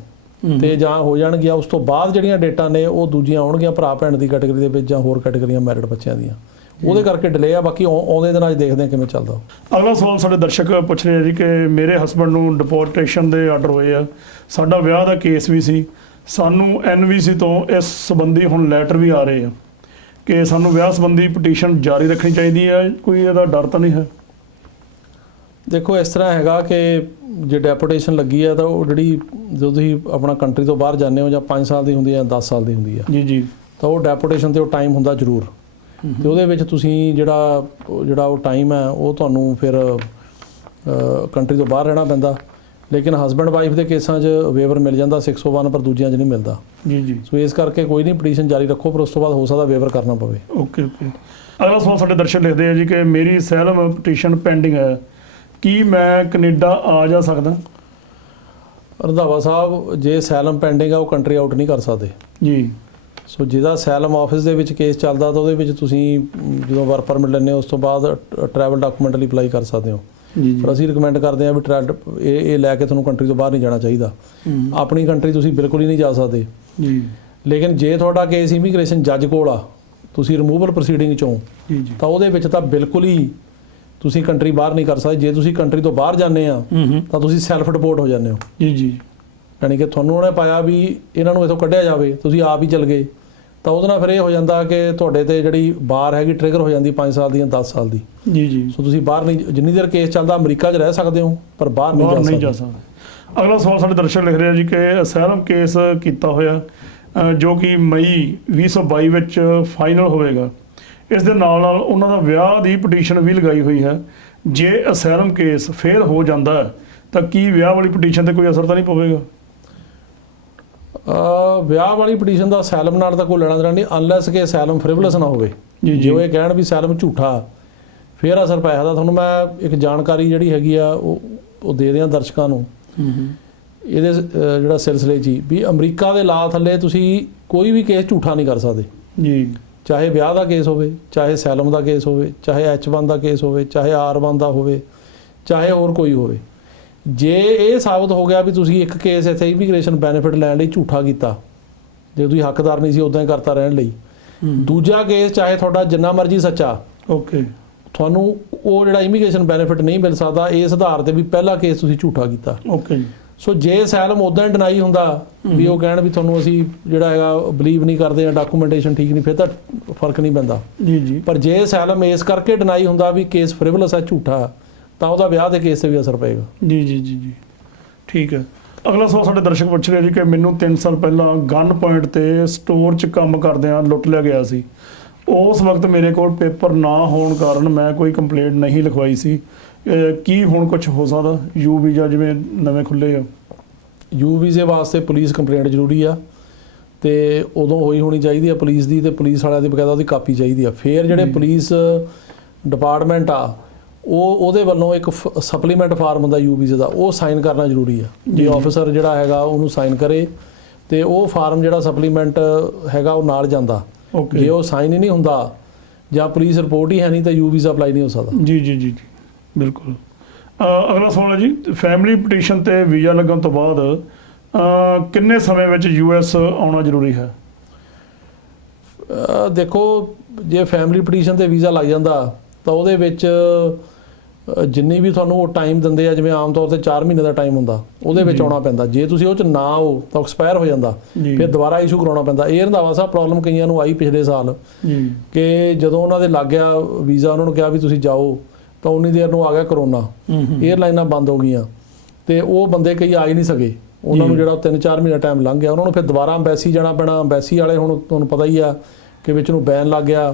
ਤੇ ਜਾਂ ਹੋ ਜਾਣਗੀਆਂ ਉਸ ਤੋਂ ਬਾਅਦ ਜਿਹੜੀਆਂ ਡੇਟਾ ਨੇ ਉਹ ਦੂਜੀਆਂ ਆਉਣਗੀਆਂ ਭਰਾ ਭੈਣ ਦੀ ਕੈਟਾਗਰੀ ਦੇ ਵਿੱਚ ਜਾਂ ਹੋਰ ਕੈਟਾਗਰੀਆਂ ਮੈਰਿਡ ਬੱਚਿਆਂ ਦੀਆਂ, ਉਹਦੇ ਕਰਕੇ ਡਿਲੇ ਆ। ਬਾਕੀ ਆਉਂਦੇ ਦਿਨਾਂ 'ਚ ਦੇਖਦੇ ਹਾਂ ਕਿਵੇਂ ਚੱਲਦਾ। ਅਗਲਾ ਸਵਾਲ ਸਾਡੇ ਦਰਸ਼ਕ ਪੁੱਛ ਰਹੇ ਆ ਜੀ ਕਿ ਮੇਰੇ ਹਸਬੰਡ ਨੂੰ ਡਿਪੋਰਟੇਸ਼ਨ ਦੇ ਆਰਡਰ ਹੋਏ ਆ, ਸਾਡਾ ਵਿਆਹ ਦਾ ਕੇਸ ਵੀ ਸੀ, ਸਾਨੂੰ NVC ਤੋਂ ਇਸ ਸੰਬੰਧੀ ਹੁਣ ਲੈਟਰ ਵੀ ਆ ਰਹੇ ਆ ਕਿ ਸਾਨੂੰ ਵਿਆਹ ਸੰਬੰਧੀ ਪਟੀਸ਼ਨ ਜਾਰੀ ਰੱਖਣੀ ਚਾਹੀਦੀ ਹੈ, ਕੋਈ ਇਹਦਾ ਡਰ ਤਾਂ ਨਹੀਂ ਹੈ? ਦੇਖੋ ਇਸ ਤਰ੍ਹਾਂ ਹੈਗਾ ਕਿ ਜੇ ਡੈਪੂਟੇਸ਼ਨ ਲੱਗੀ ਆ ਤਾਂ ਉਹ ਜਿਹੜੀ ਜਦੋਂ ਤੁਸੀਂ ਆਪਣਾ ਕੰਟਰੀ ਤੋਂ ਬਾਹਰ ਜਾਂਦੇ ਹੋ ਜਾਂ 5 ਸਾਲ ਦੀ ਹੁੰਦੀ ਹੈ ਜਾਂ 10 ਸਾਲ ਦੀ ਹੁੰਦੀ ਆ ਜੀ ਜੀ, ਤਾਂ ਉਹ ਡੈਪੂਟੇਸ਼ਨ ਤੇ ਉਹ ਟਾਈਮ ਹੁੰਦਾ ਜ਼ਰੂਰ, ਤੇ ਉਹਦੇ ਵਿੱਚ ਤੁਸੀਂ ਜਿਹੜਾ ਉਹ ਟਾਈਮ ਹੈ ਉਹ ਤੁਹਾਨੂੰ ਫਿਰ ਕੰਟਰੀ ਤੋਂ ਬਾਹਰ ਰਹਿਣਾ ਪੈਂਦਾ। ਲੇਕਿਨ ਹਸਬੈਂਡ ਵਾਈਫ ਦੇ ਕੇਸਾਂ 'ਚ ਵੇਵਰ ਮਿਲ ਜਾਂਦਾ 601, ਪਰ ਦੂਜਿਆਂ 'ਚ ਨਹੀਂ ਮਿਲਦਾ। ਜੀ ਜੀ, ਸੋ ਇਸ ਕਰਕੇ ਕੋਈ ਨਹੀਂ, ਪਟੀਸ਼ਨ ਜਾਰੀ ਰੱਖੋ, ਪਰ ਉਸ ਤੋਂ ਬਾਅਦ ਹੋ ਸਕਦਾ ਵੇਵਰ ਕਰਨਾ ਪਵੇ। Okay okay. ਅਗਲਾ ਸਵਾਲ ਸਾਡੇ ਦਰਸ਼ਕ ਲਿਖਦੇ ਆ ਜੀ ਕਿ ਮੇਰੀ ਅਸਾਈਲਮ ਪਟੀਸ਼ਨ ਪੈਂਡਿੰਗ ਹੈ, ਕੀ ਮੈਂ ਕੈਨੇਡਾ ਆ ਜਾ ਸਕਦਾ? ਰੰਧਾਵਾ ਸਾਹਿਬ, ਜੇ ਅਸਾਈਲਮ ਪੈਂਡਿੰਗ ਆ ਉਹ ਕੰਟਰੀ ਆਊਟ ਨਹੀਂ ਕਰ ਸਕਦੇ ਜੀ। ਸੋ ਜਿਹਦਾ ਅਸਾਈਲਮ ਆਫਿਸ ਦੇ ਵਿੱਚ ਕੇਸ ਚੱਲਦਾ ਤਾਂ ਉਹਦੇ ਵਿੱਚ ਤੁਸੀਂ ਜਦੋਂ ਵਰਕ ਪਰਮਿਟ ਲੈਂਦੇ ਹੋ ਉਸ ਤੋਂ ਬਾਅਦ ਟਰੈਵਲ ਡਾਕੂਮੈਂਟ ਲਈ ਅਪਲਾਈ ਕਰ ਸਕਦੇ ਹੋ। ਜੀ ਪਰ ਅਸੀਂ ਰਿਕਮੈਂਡ ਕਰਦੇ ਹਾਂ ਵੀ ਇਹ ਲੈ ਕੇ ਤੁਹਾਨੂੰ ਕੰਟਰੀ ਤੋਂ ਬਾਹਰ ਨਹੀਂ ਜਾਣਾ ਚਾਹੀਦਾ। ਆਪਣੀ ਕੰਟਰੀ ਤੁਸੀਂ ਬਿਲਕੁਲ ਹੀ ਨਹੀਂ ਜਾ ਸਕਦੇ ਜੀ। ਲੇਕਿਨ ਜੇ ਤੁਹਾਡਾ ਕੇਸ ਇਮੀਗ੍ਰੇਸ਼ਨ ਜੱਜ ਕੋਲ ਆ, ਤੁਸੀਂ ਰਿਮੂਵਲ ਪ੍ਰੋਸੀਡਿੰਗ 'ਚੋਂ, ਜੀ ਜੀ, ਤਾਂ ਉਹਦੇ ਵਿੱਚ ਤਾਂ ਬਿਲਕੁਲ ਹੀ ਤੁਸੀਂ ਕੰਟਰੀ ਬਾਹਰ ਨਹੀਂ ਕਰ ਸਕਦੇ। ਜੇ ਤੁਸੀਂ ਕੰਟਰੀ ਤੋਂ ਬਾਹਰ ਜਾਂਦੇ ਆ ਤਾਂ ਤੁਸੀਂ ਸੈਲਫ ਡਿਪੋਰਟ ਹੋ ਜਾਂਦੇ ਹੋ। ਜੀ ਜੀ, ਯਾਨੀ ਕਿ ਤੁਹਾਨੂੰ ਉਹਨੇ ਪਾਇਆ ਵੀ ਇਹਨਾਂ ਨੂੰ ਇੱਥੋਂ ਕੱਢਿਆ ਜਾਵੇ, ਤੁਸੀਂ ਆਪ ਹੀ ਚਲ ਗਏ, ਤਾਂ ਉਹਦੇ ਨਾਲ ਫਿਰ ਇਹ ਹੋ ਜਾਂਦਾ ਕਿ ਤੁਹਾਡੇ ਤੇ ਜਿਹੜੀ ਬਾਰ ਹੈਗੀ ਟ੍ਰਿਗਰ ਹੋ ਜਾਂਦੀ 5 ਸਾਲ ਦੀ ਜਾਂ 10 ਸਾਲ ਦੀ। ਜੀ ਜੀ, ਸੋ ਤੁਸੀਂ ਬਾਹਰ ਨਹੀਂ, ਜਿੰਨੀ ਦੇਰ ਕੇਸ ਚੱਲਦਾ ਅਮਰੀਕਾ 'ਚ ਰਹਿ ਸਕਦੇ ਹੋ, ਪਰ ਬਾਹਰ ਨਹੀਂ ਜਾ ਸਕਦੇ। ਅਗਲਾ ਸਵਾਲ ਸਾਡੇ ਦਰਸ਼ਕ ਲਿਖ ਰਹੇ ਆ ਜੀ ਕਿ ਅਸਾਈਲਮ ਕੇਸ ਕੀਤਾ ਹੋਇਆ ਜੋ ਕਿ ਮਈ 2022 ਵਿੱਚ ਫਾਈਨਲ ਹੋਵੇਗਾ, ਇਸ ਦੇ ਨਾਲ ਨਾਲ ਉਹਨਾਂ ਦਾ ਵਿਆਹ ਦੀ ਪਟੀਸ਼ਨ ਵੀ ਲਗਾਈ ਹੋਈ ਹੈ। ਜੇ ਅਸਾਈਲਮ ਕੇਸ ਫੇਲ ਹੋ ਜਾਂਦਾ ਹੈ ਤਾਂ ਕੀ ਵਿਆਹ ਵਾਲੀ ਪਟੀਸ਼ਨ ਤੇ ਕੋਈ ਅਸਰ ਤਾਂ ਨਹੀਂ ਪਵੇਗਾ? ਵਿਆਹ ਵਾਲੀ ਪਟੀਸ਼ਨ ਦਾ ਅਸਾਈਲਮ ਨਾਲ ਤਾਂ ਕੋਈ ਲੈਣਾ ਦੇਣਾ ਨਹੀਂ, ਅਨਲੈਸ ਕਿ ਅਸਾਈਲਮ ਫ੍ਰਿਵਲਸ ਨਾ ਹੋਵੇ। ਜੇ ਉਹ ਇਹ ਕਹਿਣ ਵੀ ਅਸਾਈਲਮ ਝੂਠਾ, ਫਿਰ ਅਸਰ ਪੈ ਸਕਦਾ। ਤੁਹਾਨੂੰ ਮੈਂ ਇੱਕ ਜਾਣਕਾਰੀ ਜਿਹੜੀ ਹੈਗੀ ਆ ਉਹ ਦੇ ਦਿਆਂ ਦਰਸ਼ਕਾਂ ਨੂੰ ਇਹਦੇ ਜਿਹੜਾ ਸਿਲਸਿਲੇ 'ਚ ਹੀ, ਵੀ ਅਮਰੀਕਾ ਦੇ ਲਾ ਥੱਲੇ ਤੁਸੀਂ ਕੋਈ ਵੀ ਕੇਸ ਝੂਠਾ ਨਹੀਂ ਕਰ ਸਕਦੇ ਜੀ। ਚਾਹੇ ਵਿਆਹ ਦਾ ਕੇਸ ਹੋਵੇ, ਚਾਹੇ ਅਸਾਈਲਮ ਦਾ ਕੇਸ ਹੋਵੇ, ਚਾਹੇ H1 ਦਾ ਕੇਸ ਹੋਵੇ, ਚਾਹੇ R1 ਦਾ ਹੋਵੇ, ਚਾਹੇ ਹੋਰ ਕੋਈ ਹੋਵੇ। ਜੇ ਇਹ ਸਾਬਤ ਹੋ ਗਿਆ ਵੀ ਤੁਸੀਂ ਇੱਕ ਕੇਸ ਇੱਥੇ ਇਮੀਗ੍ਰੇਸ਼ਨ ਬੈਨੀਫਿਟ ਲੈਣ ਲਈ ਝੂਠਾ ਕੀਤਾ, ਜੇ ਤੁਸੀਂ ਹੱਕਦਾਰ ਨਹੀਂ ਸੀ ਉੱਦਾਂ ਹੀ ਕਰਤਾ ਰਹਿਣ ਲਈ, ਦੂਜਾ ਕੇਸ ਚਾਹੇ ਤੁਹਾਡਾ ਜਿੰਨਾ ਮਰਜ਼ੀ ਸੱਚਾ, ਓਕੇ, ਤੁਹਾਨੂੰ ਉਹ ਜਿਹੜਾ ਇਮੀਗ੍ਰੇਸ਼ਨ ਬੈਨੀਫਿਟ ਨਹੀਂ ਮਿਲ ਸਕਦਾ ਇਸ ਆਧਾਰ ਤੇ ਵੀ ਪਹਿਲਾ ਕੇਸ ਤੁਸੀਂ ਝੂਠਾ ਕੀਤਾ। ਓਕੇ ਜੀ। ਸੋ ਜੇ ਅਸਾਈਲਮ ਉੱਦਾਂ ਹੀ ਡਿਨਾਈ ਹੁੰਦਾ ਵੀ ਉਹ ਕਹਿਣ ਵੀ ਤੁਹਾਨੂੰ ਅਸੀਂ ਜਿਹੜਾ ਹੈਗਾ ਬਲੀਵ ਨਹੀਂ ਕਰਦੇ ਜਾਂ ਡਾਕੂਮੈਂਟੇਸ਼ਨ ਠੀਕ ਨਹੀਂ, ਫਿਰ ਤਾਂ ਫਰਕ ਨਹੀਂ ਪੈਂਦਾ। ਜੀ ਜੀ, ਪਰ ਜੇ ਅਸਾਈਲਮ ਇਸ ਕਰਕੇ ਡਿਨਾਈ ਹੁੰਦਾ ਵੀ ਕੇਸ ਫ੍ਰਿਵਲਸ ਹੈ, ਝੂਠਾ, ਤਾਂ ਉਹਦਾ ਵਿਆਹ ਦੇ ਕੇਸ ਤੇ ਵੀ ਅਸਰ ਪਏਗਾ। ਜੀ ਜੀ ਜੀ ਜੀ, ਠੀਕ ਹੈ। ਅਗਲਾ ਸਵਾਲ ਸਾਡੇ ਦਰਸ਼ਕ ਪੁੱਛ ਰਹੇ ਜੀ ਕਿ ਮੈਨੂੰ 3 ਸਾਲ ਪਹਿਲਾਂ ਗਨ ਪੁਆਇੰਟ ਤੇ ਸਟੋਰ 'ਚ ਕੰਮ ਕਰਦਿਆਂ ਲੁੱਟ ਲਿਆ ਗਿਆ ਸੀ। ਉਸ ਵਕਤ ਮੇਰੇ ਕੋਲ ਪੇਪਰ ਨਾ ਹੋਣ ਕਾਰਨ ਮੈਂ ਕੋਈ ਕੰਪਲੇਂਟ ਨਹੀਂ ਲਿਖਵਾਈ ਸੀ। ਕੀ ਹੁਣ ਕੁਝ ਹੋ ਸਕਦਾ? ਯੂ ਵੀਜ਼ਾ ਜਿਵੇਂ ਨਵੇਂ ਖੁੱਲੇ ਆ, ਯੂ ਵੀਜ਼ੇ ਵਾਸਤੇ ਪੁਲਿਸ ਕੰਪਲੇਂਟ ਜ਼ਰੂਰੀ ਆ, ਤੇ ਉਦੋਂ ਹੋਣੀ ਚਾਹੀਦੀ ਆ ਪੁਲਿਸ ਦੀ, ਤੇ ਪੁਲਿਸ ਵਾਲਿਆਂ ਦੀ ਬਕਾਇਦਾ ਉਹਦੀ ਕਾਪੀ ਚਾਹੀਦੀ ਆ। ਫਿਰ ਜਿਹੜੇ ਪੁਲਿਸ ਡਿਪਾਰਟਮੈਂਟ ਆ ਉਹਦੇ ਵੱਲੋਂ ਇੱਕ ਸਪਲੀਮੈਂਟ ਫਾਰਮ ਹੁੰਦਾ ਯੂ ਵੀਜ਼ੇ ਦਾ, ਉਹ ਸਾਈਨ ਕਰਨਾ ਜ਼ਰੂਰੀ ਆ। ਜੇ ਆਫਿਸਰ ਜਿਹੜਾ ਹੈਗਾ ਉਹਨੂੰ ਸਾਈਨ ਕਰੇ ਤੇ ਉਹ ਫਾਰਮ ਜਿਹੜਾ ਸਪਲੀਮੈਂਟ ਹੈਗਾ ਉਹ ਨਾਲ ਜਾਂਦਾ। ਜੇ ਉਹ ਸਾਈਨ ਹੀ ਨਹੀਂ ਹੁੰਦਾ ਜਾਂ ਪੁਲਿਸ ਰਿਪੋਰਟ ਹੀ ਹੈ ਨਹੀਂ ਤਾਂ ਯੂ ਵੀਜ਼ਾ ਅਪਲਾਈ ਨਹੀਂ ਹੋ ਸਕਦਾ। ਜੀ ਜੀ ਜੀ ਜੀ, ਬਿਲਕੁਲ। ਅਗਲਾ ਸਵਾਲ ਹੈ ਜੀ, ਫੈਮਿਲੀ ਪਟੀਸ਼ਨ ਤੇ ਵੀਜ਼ਾ ਲੱਗਣ ਤੋਂ ਬਾਅਦ ਕਿੰਨੇ ਸਮੇਂ ਵਿੱਚ US ਆਉਣਾ ਜ਼ਰੂਰੀ ਹੈ? ਦੇਖੋ, ਜੇ ਫੈਮਿਲੀ ਪਟੀਸ਼ਨ ਤੇ ਵੀਜ਼ਾ ਲੱਗ ਜਾਂਦਾ ਤਾਂ ਉਹਦੇ ਵਿੱਚ ਜਿੰਨੀ ਵੀ ਤੁਹਾਨੂੰ ਉਹ ਟਾਈਮ ਦਿੰਦੇ ਆ, ਜਿਵੇਂ ਆਮ ਤੌਰ ਤੇ 4 ਮਹੀਨੇ ਦਾ ਟਾਈਮ ਹੁੰਦਾ, ਉਹਦੇ ਵਿੱਚ ਆਉਣਾ ਪੈਂਦਾ। ਜੇ ਤੁਸੀਂ ਉਹ 'ਚ ਨਾ ਆਓ ਤਾਂ ਐਕਸਪਾਇਰ ਹੋ ਜਾਂਦਾ, ਫਿਰ ਦੁਬਾਰਾ ਇਸ਼ੂ ਕਰਾਉਣਾ ਪੈਂਦਾ। ਇਹ ਰੰਧਾਵਾ ਸਾਹਿਬ ਪ੍ਰੋਬਲਮ ਕਈਆਂ ਨੂੰ ਆਈ ਪਿਛਲੇ ਸਾਲ ਕਿ ਜਦੋਂ ਉਹਨਾਂ ਦੇ ਲੱਗ ਗਿਆ ਵੀਜ਼ਾ, ਉਹਨਾਂ ਨੂੰ ਕਿਹਾ ਵੀ ਤੁਸੀਂ ਜਾਓ, ਤਾਂ ਉਨੀ ਦੇਰ ਨੂੰ ਆ ਗਿਆ ਕਰੋਨਾ, ਏਅਰਲਾਈਨਾਂ ਬੰਦ ਹੋ ਗਈਆਂ, ਤੇ ਉਹ ਬੰਦੇ ਕਈ ਆ ਹੀ ਨਹੀਂ ਸਕੇ। ਉਹਨਾਂ ਨੂੰ ਜਿਹੜਾ 3-4 ਮਹੀਨਾ ਟਾਈਮ ਲੰਘ ਗਿਆ, ਉਹਨਾਂ ਨੂੰ ਫਿਰ ਦੁਬਾਰਾ ਅੰਬੈਸੀ ਜਾਣਾ ਪੈਣਾ। ਅੰਬੈਸੀ ਵਾਲੇ ਹੁਣ ਤੁਹਾਨੂੰ ਪਤਾ ਹੀ ਆ ਕਿ ਵਿੱਚ ਨੂੰ ਬੈਨ ਲੱਗ ਗਿਆ।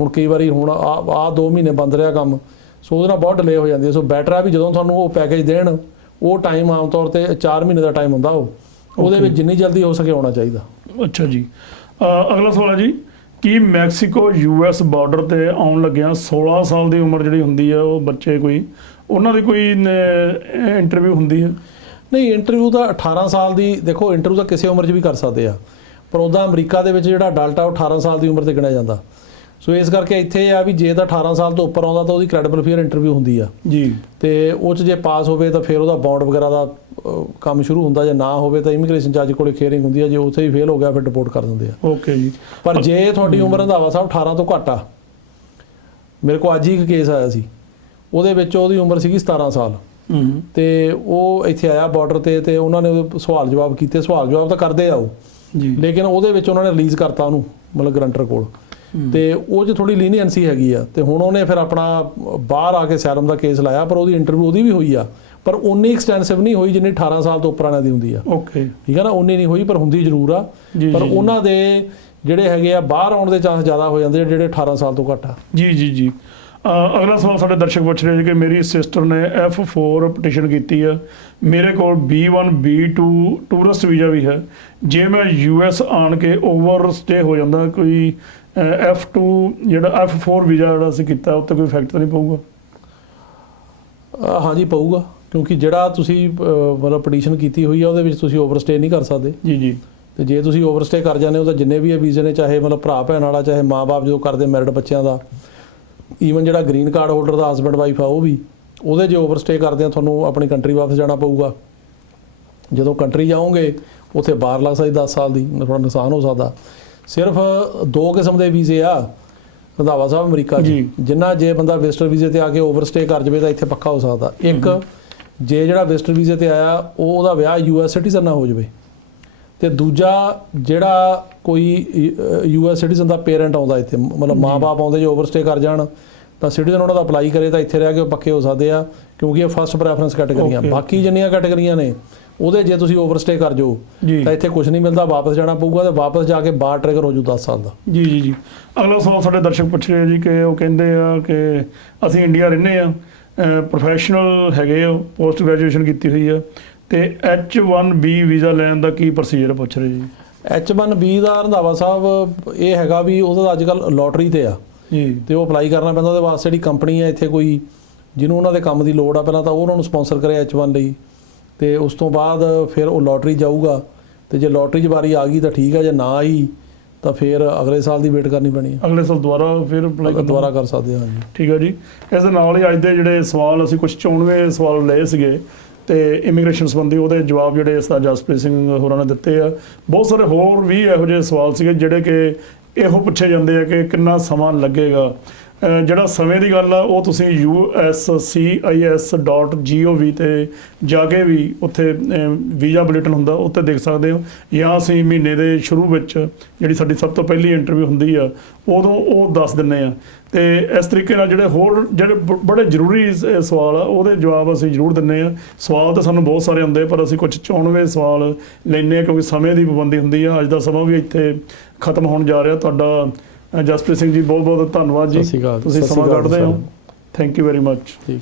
ਹੁਣ ਕਈ ਵਾਰੀ ਹੁਣ ਆਹ 2 ਮਹੀਨੇ ਬੰਦ ਰਿਹਾ ਕੰਮ, ਸੋ ਉਹਦੇ ਨਾਲ ਬਹੁਤ ਡਿਲੇ ਹੋ ਜਾਂਦੀ ਹੈ। ਸੋ ਬੈਟਰ ਆ ਵੀ ਜਦੋਂ ਤੁਹਾਨੂੰ ਉਹ ਪੈਕੇਜ ਦੇਣ, ਉਹ ਟਾਈਮ ਆਮ ਤੌਰ ਤੇ 4 ਮਹੀਨੇ ਦਾ ਟਾਈਮ ਹੁੰਦਾ, ਉਹਦੇ ਵਿੱਚ ਜਿੰਨੀ ਜਲਦੀ ਹੋ ਸਕੇ ਆਉਣਾ ਚਾਹੀਦਾ। ਅੱਛਾ ਜੀ। ਅਗਲਾ ਸਵਾਲ ਹੈ ਜੀ, ਕੀ ਮੈਕਸੀਕੋ US ਬਾਰਡਰ ਤੇ ਆਉਣ ਲੱਗਿਆ 16 ਸਾਲ ਦੀ ਉਮਰ ਜਿਹੜੀ ਹੁੰਦੀ ਹੈ ਉਹ ਬੱਚੇ ਕੋਈ, ਉਹਨਾਂ ਦੀ ਕੋਈ ਇੰਟਰਵਿਊ ਹੁੰਦੀ ਹੈ? ਨਹੀਂ, ਇੰਟਰਵਿਊ ਤਾਂ 18 ਸਾਲ ਦੀ, ਦੇਖੋ ਇੰਟਰਵਿਊ ਤਾਂ ਕਿਸੇ ਉਮਰ 'ਚ ਵੀ ਕਰ ਸਕਦੇ ਆ, ਪਰ ਉੱਦਾਂ ਅਮਰੀਕਾ ਦੇ ਵਿੱਚ ਜਿਹੜਾ ਅਡਲਟ ਆ ਉਹ 18 ਸਾਲ ਦੀ ਉਮਰ ਤੇ ਗਿਣਿਆ ਜਾਂਦਾ। ਸੋ ਇਸ ਕਰਕੇ ਇੱਥੇ ਇਹ ਆ ਵੀ ਜੇ ਤਾਂ 18 ਸਾਲ ਤੋਂ ਉੱਪਰ ਆਉਂਦਾ ਤਾਂ ਉਹਦੀ ਕ੍ਰੈਡੀਬਲ ਫੇਅਰ ਇੰਟਰਵਿਊ ਹੁੰਦੀ ਆ ਜੀ, ਤੇ ਉਹ 'ਚ ਜੇ ਪਾਸ ਹੋਵੇ ਤਾਂ ਫਿਰ ਉਹਦਾ ਬੌਂਡ ਵਗੈਰਾ ਦਾ ਕੰਮ ਸ਼ੁਰੂ ਹੁੰਦਾ। ਜੇ ਨਾ ਹੋਵੇ ਤਾਂ ਇਮੀਗ੍ਰੇਸ਼ਨ ਜੱਜ ਕੋਲੇ ਖੇਅਰਿੰਗ ਹੁੰਦੀ ਆ, ਜੇ ਉੱਥੇ ਹੀ ਫੇਲ ਹੋ ਗਿਆ ਫਿਰ ਡਿਪੋਰਟ ਕਰ ਦਿੰਦੇ ਆ। ਓਕੇ ਜੀ। ਪਰ ਜੇ ਤੁਹਾਡੀ ਉਮਰ ਰੰਧਾਵਾ ਸਾਹਿਬ 18 ਤੋਂ ਘੱਟ ਆ ਮੇਰੇ ਕੋਲ ਅੱਜ ਹੀ ਇੱਕ ਕੇਸ ਆਇਆ ਸੀ, ਉਹਦੇ ਵਿੱਚ ਉਹਦੀ ਉਮਰ ਸੀਗੀ 17 ਸਾਲ ਤੇ ਉਹ ਇੱਥੇ ਆਇਆ ਬਾਰਡਰ ਤੇ ਉਹਨਾਂ ਨੇ ਉਹਦੇ ਸਵਾਲ ਜਵਾਬ ਕੀਤੇ। ਸਵਾਲ ਜਵਾਬ ਤਾਂ ਕਰਦੇ ਆ ਉਹ ਜੀ, ਲੇਕਿਨ ਉਹਦੇ ਵਿੱਚ ਉਹਨਾਂ ਨੇ ਰਿਲੀਜ਼ ਕਰਤਾ ਉਹਨੂੰ, ਮਤਲਬ ਗਰੰਟਰ ਕੋਲ, ਤੇ ਉਹ 'ਚ ਥੋੜੀ ਲੀਨੀਅੰਸੀ ਹੈਗੀ ਆ। ਤੇ ਹੁਣ ਉਹਨੇ ਫਿਰ ਆਪਣਾ ਬਾਹਰ ਆ ਕੇ ਅਸਾਈਲਮ ਦਾ ਕੇਸ ਲਾਇਆ, ਪਰ ਉਹਦੀ ਇੰਟਰਵਿਊ ਉਹਦੀ ਵੀ ਹੋਈ ਆ, ਪਰ ਉਨੀ ਐਕਸਟੈਂਸਿਵ ਨਹੀਂ ਹੋਈ ਜਿੰਨੀ 18 ਸਾਲ ਤੋਂ ਉੱਪਰਾਂ ਦੀ ਹੁੰਦੀ ਆ। ਓਕੇ, ਠੀਕ ਹੈ ਨਾ, ਉਨੀ ਨਹੀਂ ਹੋਈ ਪਰ ਹੁੰਦੀ ਜ਼ਰੂਰ ਆ। ਪਰ ਉਹਨਾਂ ਦੇ ਜਿਹੜੇ ਹੈਗੇ ਆ ਬਾਹਰ ਆਉਣ ਦੇ ਚਾਂਸ ਜ਼ਿਆਦਾ ਹੋ ਜਾਂਦੇ ਜਿਹੜੇ 18 ਸਾਲ ਤੋਂ ਘੱਟ ਆ। ਜੀ ਜੀ ਜੀ। ਅਗਲਾ ਸਵਾਲ ਸਾਡੇ ਦਰਸ਼ਕ ਪੁੱਛ ਰਹੇ ਕਿ ਮੇਰੀ ਸਿਸਟਰ ਨੇ F4 ਪਟੀਸ਼ਨ ਕੀਤੀ ਆ, ਮੇਰੇ ਕੋਲ B1 B2 ਟੂਰਿਸਟ ਵੀਜ਼ਾ ਵੀ ਹੈ, ਜੇ ਮੈਂ US ਆਣ ਕੇ ਓਵਰ ਸਟੇ ਹੋ ਜਾਂਦਾ, ਕੋਈ F2 ਜਿਹੜਾ F4 ਵੀਜ਼ਾ ਜਿਹੜਾ ਅਸੀਂ ਕੀਤਾ ਉੱਤੇ ਕੋਈ ਇਫੈਕਟ ਤਾਂ ਨਹੀਂ ਪਊਗਾ? ਹਾਂਜੀ ਪਊਗਾ, ਕਿਉਂਕਿ ਜਿਹੜਾ ਤੁਸੀਂ ਮਤਲਬ ਪਟੀਸ਼ਨ ਕੀਤੀ ਹੋਈ ਆ ਉਹਦੇ ਵਿੱਚ ਤੁਸੀਂ ਓਵਰ ਸਟੇ ਨਹੀਂ ਕਰ ਸਕਦੇ। ਜੀ ਜੀ। ਤੇ ਜੇ ਤੁਸੀਂ ਓਵਰ ਸਟੇ ਕਰ ਜਾਂਦੇ ਹੋ ਤਾਂ ਜਿੰਨੇ ਵੀ ਇਹ ਵੀਜ਼ੇ ਨੇ, ਚਾਹੇ ਮਤਲਬ ਭਰਾ ਭੈਣ ਵਾਲਾ, ਚਾਹੇ ਮਾਂ-ਬਾਪ ਜੋ ਕਰਦੇ ਮੈਰਿਡ ਬੱਚਿਆਂ ਦਾ, ਈਵਨ ਜਿਹੜਾ ਗ੍ਰੀਨ ਕਾਰਡ ਹੋਲਡਰ ਦਾ ਹਸਬੈਂਡ ਵਾਈਫ ਆ ਉਹ ਵੀ, ਉਹਦੇ ਜੇ ਓਵਰ ਸਟੇ ਕਰਦੇ ਆ ਤੁਹਾਨੂੰ ਆਪਣੀ ਕੰਟਰੀ ਵਾਪਸ ਜਾਣਾ ਪਊਗਾ। ਜਦੋਂ ਕੰਟਰੀ ਜਾਓਗੇ ਉੱਥੇ ਬਾਹਰ ਲੱਗ ਸਕਦੀ 10 ਸਾਲ ਦੀ, ਥੋੜਾ ਨੁਕਸਾਨ ਹੋ ਸਕਦਾ। ਸਿਰਫ 2 ਕਿਸਮ ਦੇ ਵੀਜ਼ੇ ਆ ਰੰਧਾਵਾ ਸਾਹਿਬ ਅਮਰੀਕਾ 'ਚ, ਜਿੰਨਾ ਜੇ ਬੰਦਾ ਵਿਜ਼ਟਰ ਵੀਜ਼ੇ ਤੇ ਆ ਕੇ ਓਵਰ ਸਟੇ ਕਰ ਜਾਵੇ ਤਾਂ ਇੱਥੇ ਪੱਕਾ ਹੋ ਸਕਦਾ। ਇੱਕ, ਜੇ ਜਿਹੜਾ ਵਿਜ਼ਟਰ ਵੀਜ਼ੇ ਤੇ ਆਇਆ ਉਹਦਾ ਵਿਆਹ US ਸਿਟੀਜ਼ਨ ਨਾਲ ਹੋ ਜਾਵੇ, ਤੇ ਦੂਜਾ ਜਿਹੜਾ ਕੋਈ US ਸਿਟੀਜ਼ਨ ਦਾ ਪੇਰੈਂਟ ਆਉਂਦਾ ਇੱਥੇ, ਮਤਲਬ ਮਾਂ-ਬਾਪ ਆਉਂਦੇ ਜੇ ਓਵਰ ਸਟੇ ਕਰ ਜਾਣ ਤਾਂ ਸਿਟੀਜ਼ਨ ਉਹਨਾਂ ਦਾ ਅਪਲਾਈ ਕਰੇ ਤਾਂ ਇੱਥੇ ਰਹਿ ਕੇ ਉਹ ਪੱਕੇ ਹੋ ਸਕਦੇ ਆ, ਕਿਉਂਕਿ ਇਹ ਫਸਟ ਪ੍ਰੈਫਰੈਂਸ ਕੈਟੇਗਰੀਆਂ। ਬਾਕੀ ਜਿੰਨੀਆਂ ਕੈਟੇਗਰੀਆਂ ਨੇ ਉਹਦੇ ਜੇ ਤੁਸੀਂ ਓਵਰ ਸਟੇ ਕਰ ਜਾਓ ਤਾਂ ਇੱਥੇ ਕੁਝ ਨਹੀਂ ਮਿਲਦਾ, ਵਾਪਸ ਜਾਣਾ ਪਊਗਾ, ਤੇ ਵਾਪਸ ਜਾ ਕੇ ਬਾਰ ਟ੍ਰਿਗਰ ਹੋ ਜੂ 10 ਸਾਲ ਦਾ। ਜੀ ਜੀ ਜੀ। ਅਗਲਾ ਸਵਾਲ ਸਾਡੇ ਦਰਸ਼ਕ ਪੁੱਛ ਰਹੇ ਜੀ ਕਿ ਉਹ ਕਹਿੰਦੇ ਆ ਕਿ ਅਸੀਂ ਇੰਡੀਆ ਰਹਿੰਦੇ ਆ, ਪ੍ਰੋਫੈਸ਼ਨਲ ਹੈਗੇ ਆ, ਪੋਸਟ ਗ੍ਰੈਜੂਏਸ਼ਨ ਕੀਤੀ ਹੋਈ ਆ, ਤੇ H1B ਵੀਜ਼ਾ ਲੈਣ ਦਾ ਕੀ ਪ੍ਰੋਸੀਜਰ ਪੁੱਛ ਰਹੇ ਜੀ? H1B ਦਾ ਰੰਧਾਵਾ ਸਾਹਿਬ ਇਹ ਹੈਗਾ ਵੀ ਉਹਦਾ ਅੱਜ ਕੱਲ੍ਹ ਲੋਟਰੀ ਤੇ ਆ ਜੀ, ਤੇ ਉਹ ਅਪਲਾਈ ਕਰਨਾ ਪੈਂਦਾ। ਉਹਦੇ ਵਾਸਤੇ ਜਿਹੜੀ ਕੰਪਨੀ ਹੈ ਇੱਥੇ ਕੋਈ ਜਿਹਨੂੰ ਉਹਨਾਂ ਦੇ ਕੰਮ ਦੀ ਲੋੜ ਆ, ਪਹਿਲਾਂ ਤਾਂ ਉਹ ਉਹਨਾਂ ਨੂੰ ਸਪਾਂਸਰ ਕਰੇ H1 ਲਈ, ਤੇ ਉਸ ਤੋਂ ਬਾਅਦ ਫਿਰ ਉਹ ਲੋਟਰੀ ਜਾਊਗਾ, ਤੇ ਜੇ ਲੋਟਰੀ 'ਚ ਵਾਰੀ ਆ ਗਈ ਤਾਂ ਠੀਕ ਹੈ, ਜੇ ਨਾ ਆਈ ਤਾਂ ਫਿਰ ਅਗਲੇ ਸਾਲ ਦੀ ਵੇਟ ਕਰਨੀ ਪੈਣੀ ਹੈ। ਅਗਲੇ ਸਾਲ ਦੁਬਾਰਾ ਫਿਰ ਅਪਲਾਈ ਦੁਬਾਰਾ ਕਰ ਸਕਦੇ ਹਾਂ ਜੀ। ਠੀਕ ਹੈ ਜੀ। ਇਸ ਦੇ ਨਾਲ ਹੀ ਅੱਜ ਦੇ ਜਿਹੜੇ ਸਵਾਲ ਅਸੀਂ ਕੁਝ 94 ਸਵਾਲ ਲਏ ਸੀਗੇ ਤੇ ਇਮੀਗ੍ਰੇਸ਼ਨ ਸੰਬੰਧੀ, ਉਹਦੇ ਜਵਾਬ ਜਿਹੜੇ ਸਰ ਜਸਪ੍ਰੀਤ ਸਿੰਘ ਹੋਰਾਂ ਨੇ ਦਿੱਤੇ ਆ। ਬਹੁਤ ਸਾਰੇ ਹੋਰ ਵੀ ਇਹੋ ਜਿਹੇ ਸਵਾਲ ਸੀਗੇ ਜਿਹੜੇ ਕਿ ਇਹੋ ਪੁੱਛੇ ਜਾਂਦੇ ਆ ਕਿ ਕਿੰਨਾ ਸਮਾਂ ਲੱਗੇਗਾ। ਜਿਹੜਾ ਸਮੇਂ ਦੀ ਗੱਲ ਆ ਉਹ ਤੁਸੀਂ uscis.gov ਤੇ ਜਾ ਕੇ ਵੀ ਉੱਥੇ ਵੀਜ਼ਾ ਬੁਲੇਟਿਨ ਹੁੰਦਾ ਉੱਤੇ ਦੇਖ ਸਕਦੇ ਹੋ, ਜਾਂ ਅਸੀਂ ਮਹੀਨੇ ਦੇ ਸ਼ੁਰੂ ਵਿੱਚ ਜਿਹੜੀ ਸਾਡੀ ਸਭ ਤੋਂ ਪਹਿਲੀ ਇੰਟਰਵਿਊ ਹੁੰਦੀ ਆ ਉਦੋਂ ਉਹ ਦੱਸ ਦਿੰਦੇ ਆ। ਤੇ ਇਸ ਤਰੀਕੇ ਨਾਲ ਜਿਹੜੇ ਬੜੇ ਜ਼ਰੂਰੀ ਸਵਾਲ ਆ ਉਹਦੇ ਜਵਾਬ ਅਸੀਂ ਜ਼ਰੂਰ ਦਿੰਦੇ ਆ। ਸਵਾਲ ਤਾਂ ਸਾਨੂੰ ਬਹੁਤ ਸਾਰੇ ਆਉਂਦੇ ਪਰ ਅਸੀਂ ਕੁਝ 94 ਸਵਾਲ ਲੈਂਦੇ ਆ ਕਿਉਂਕਿ ਸਮੇਂ ਦੀ ਪਾਬੰਦੀ ਹੁੰਦੀ ਆ। ਅੱਜ ਦਾ ਸਮਾਂ ਵੀ ਇੱਥੇ ਖਤਮ ਹੋਣ ਜਾ ਰਿਹਾ। ਤੁਹਾਡਾ ਜਸਪ੍ਰੀਤ ਸਿੰਘ ਜੀ ਬਹੁਤ ਬਹੁਤ ਧੰਨਵਾਦ ਜੀ, ਤੁਸੀਂ ਸਮਾਂ ਕੱਢਦੇ ਹੋ। Thank you very much. ਠੀਕ।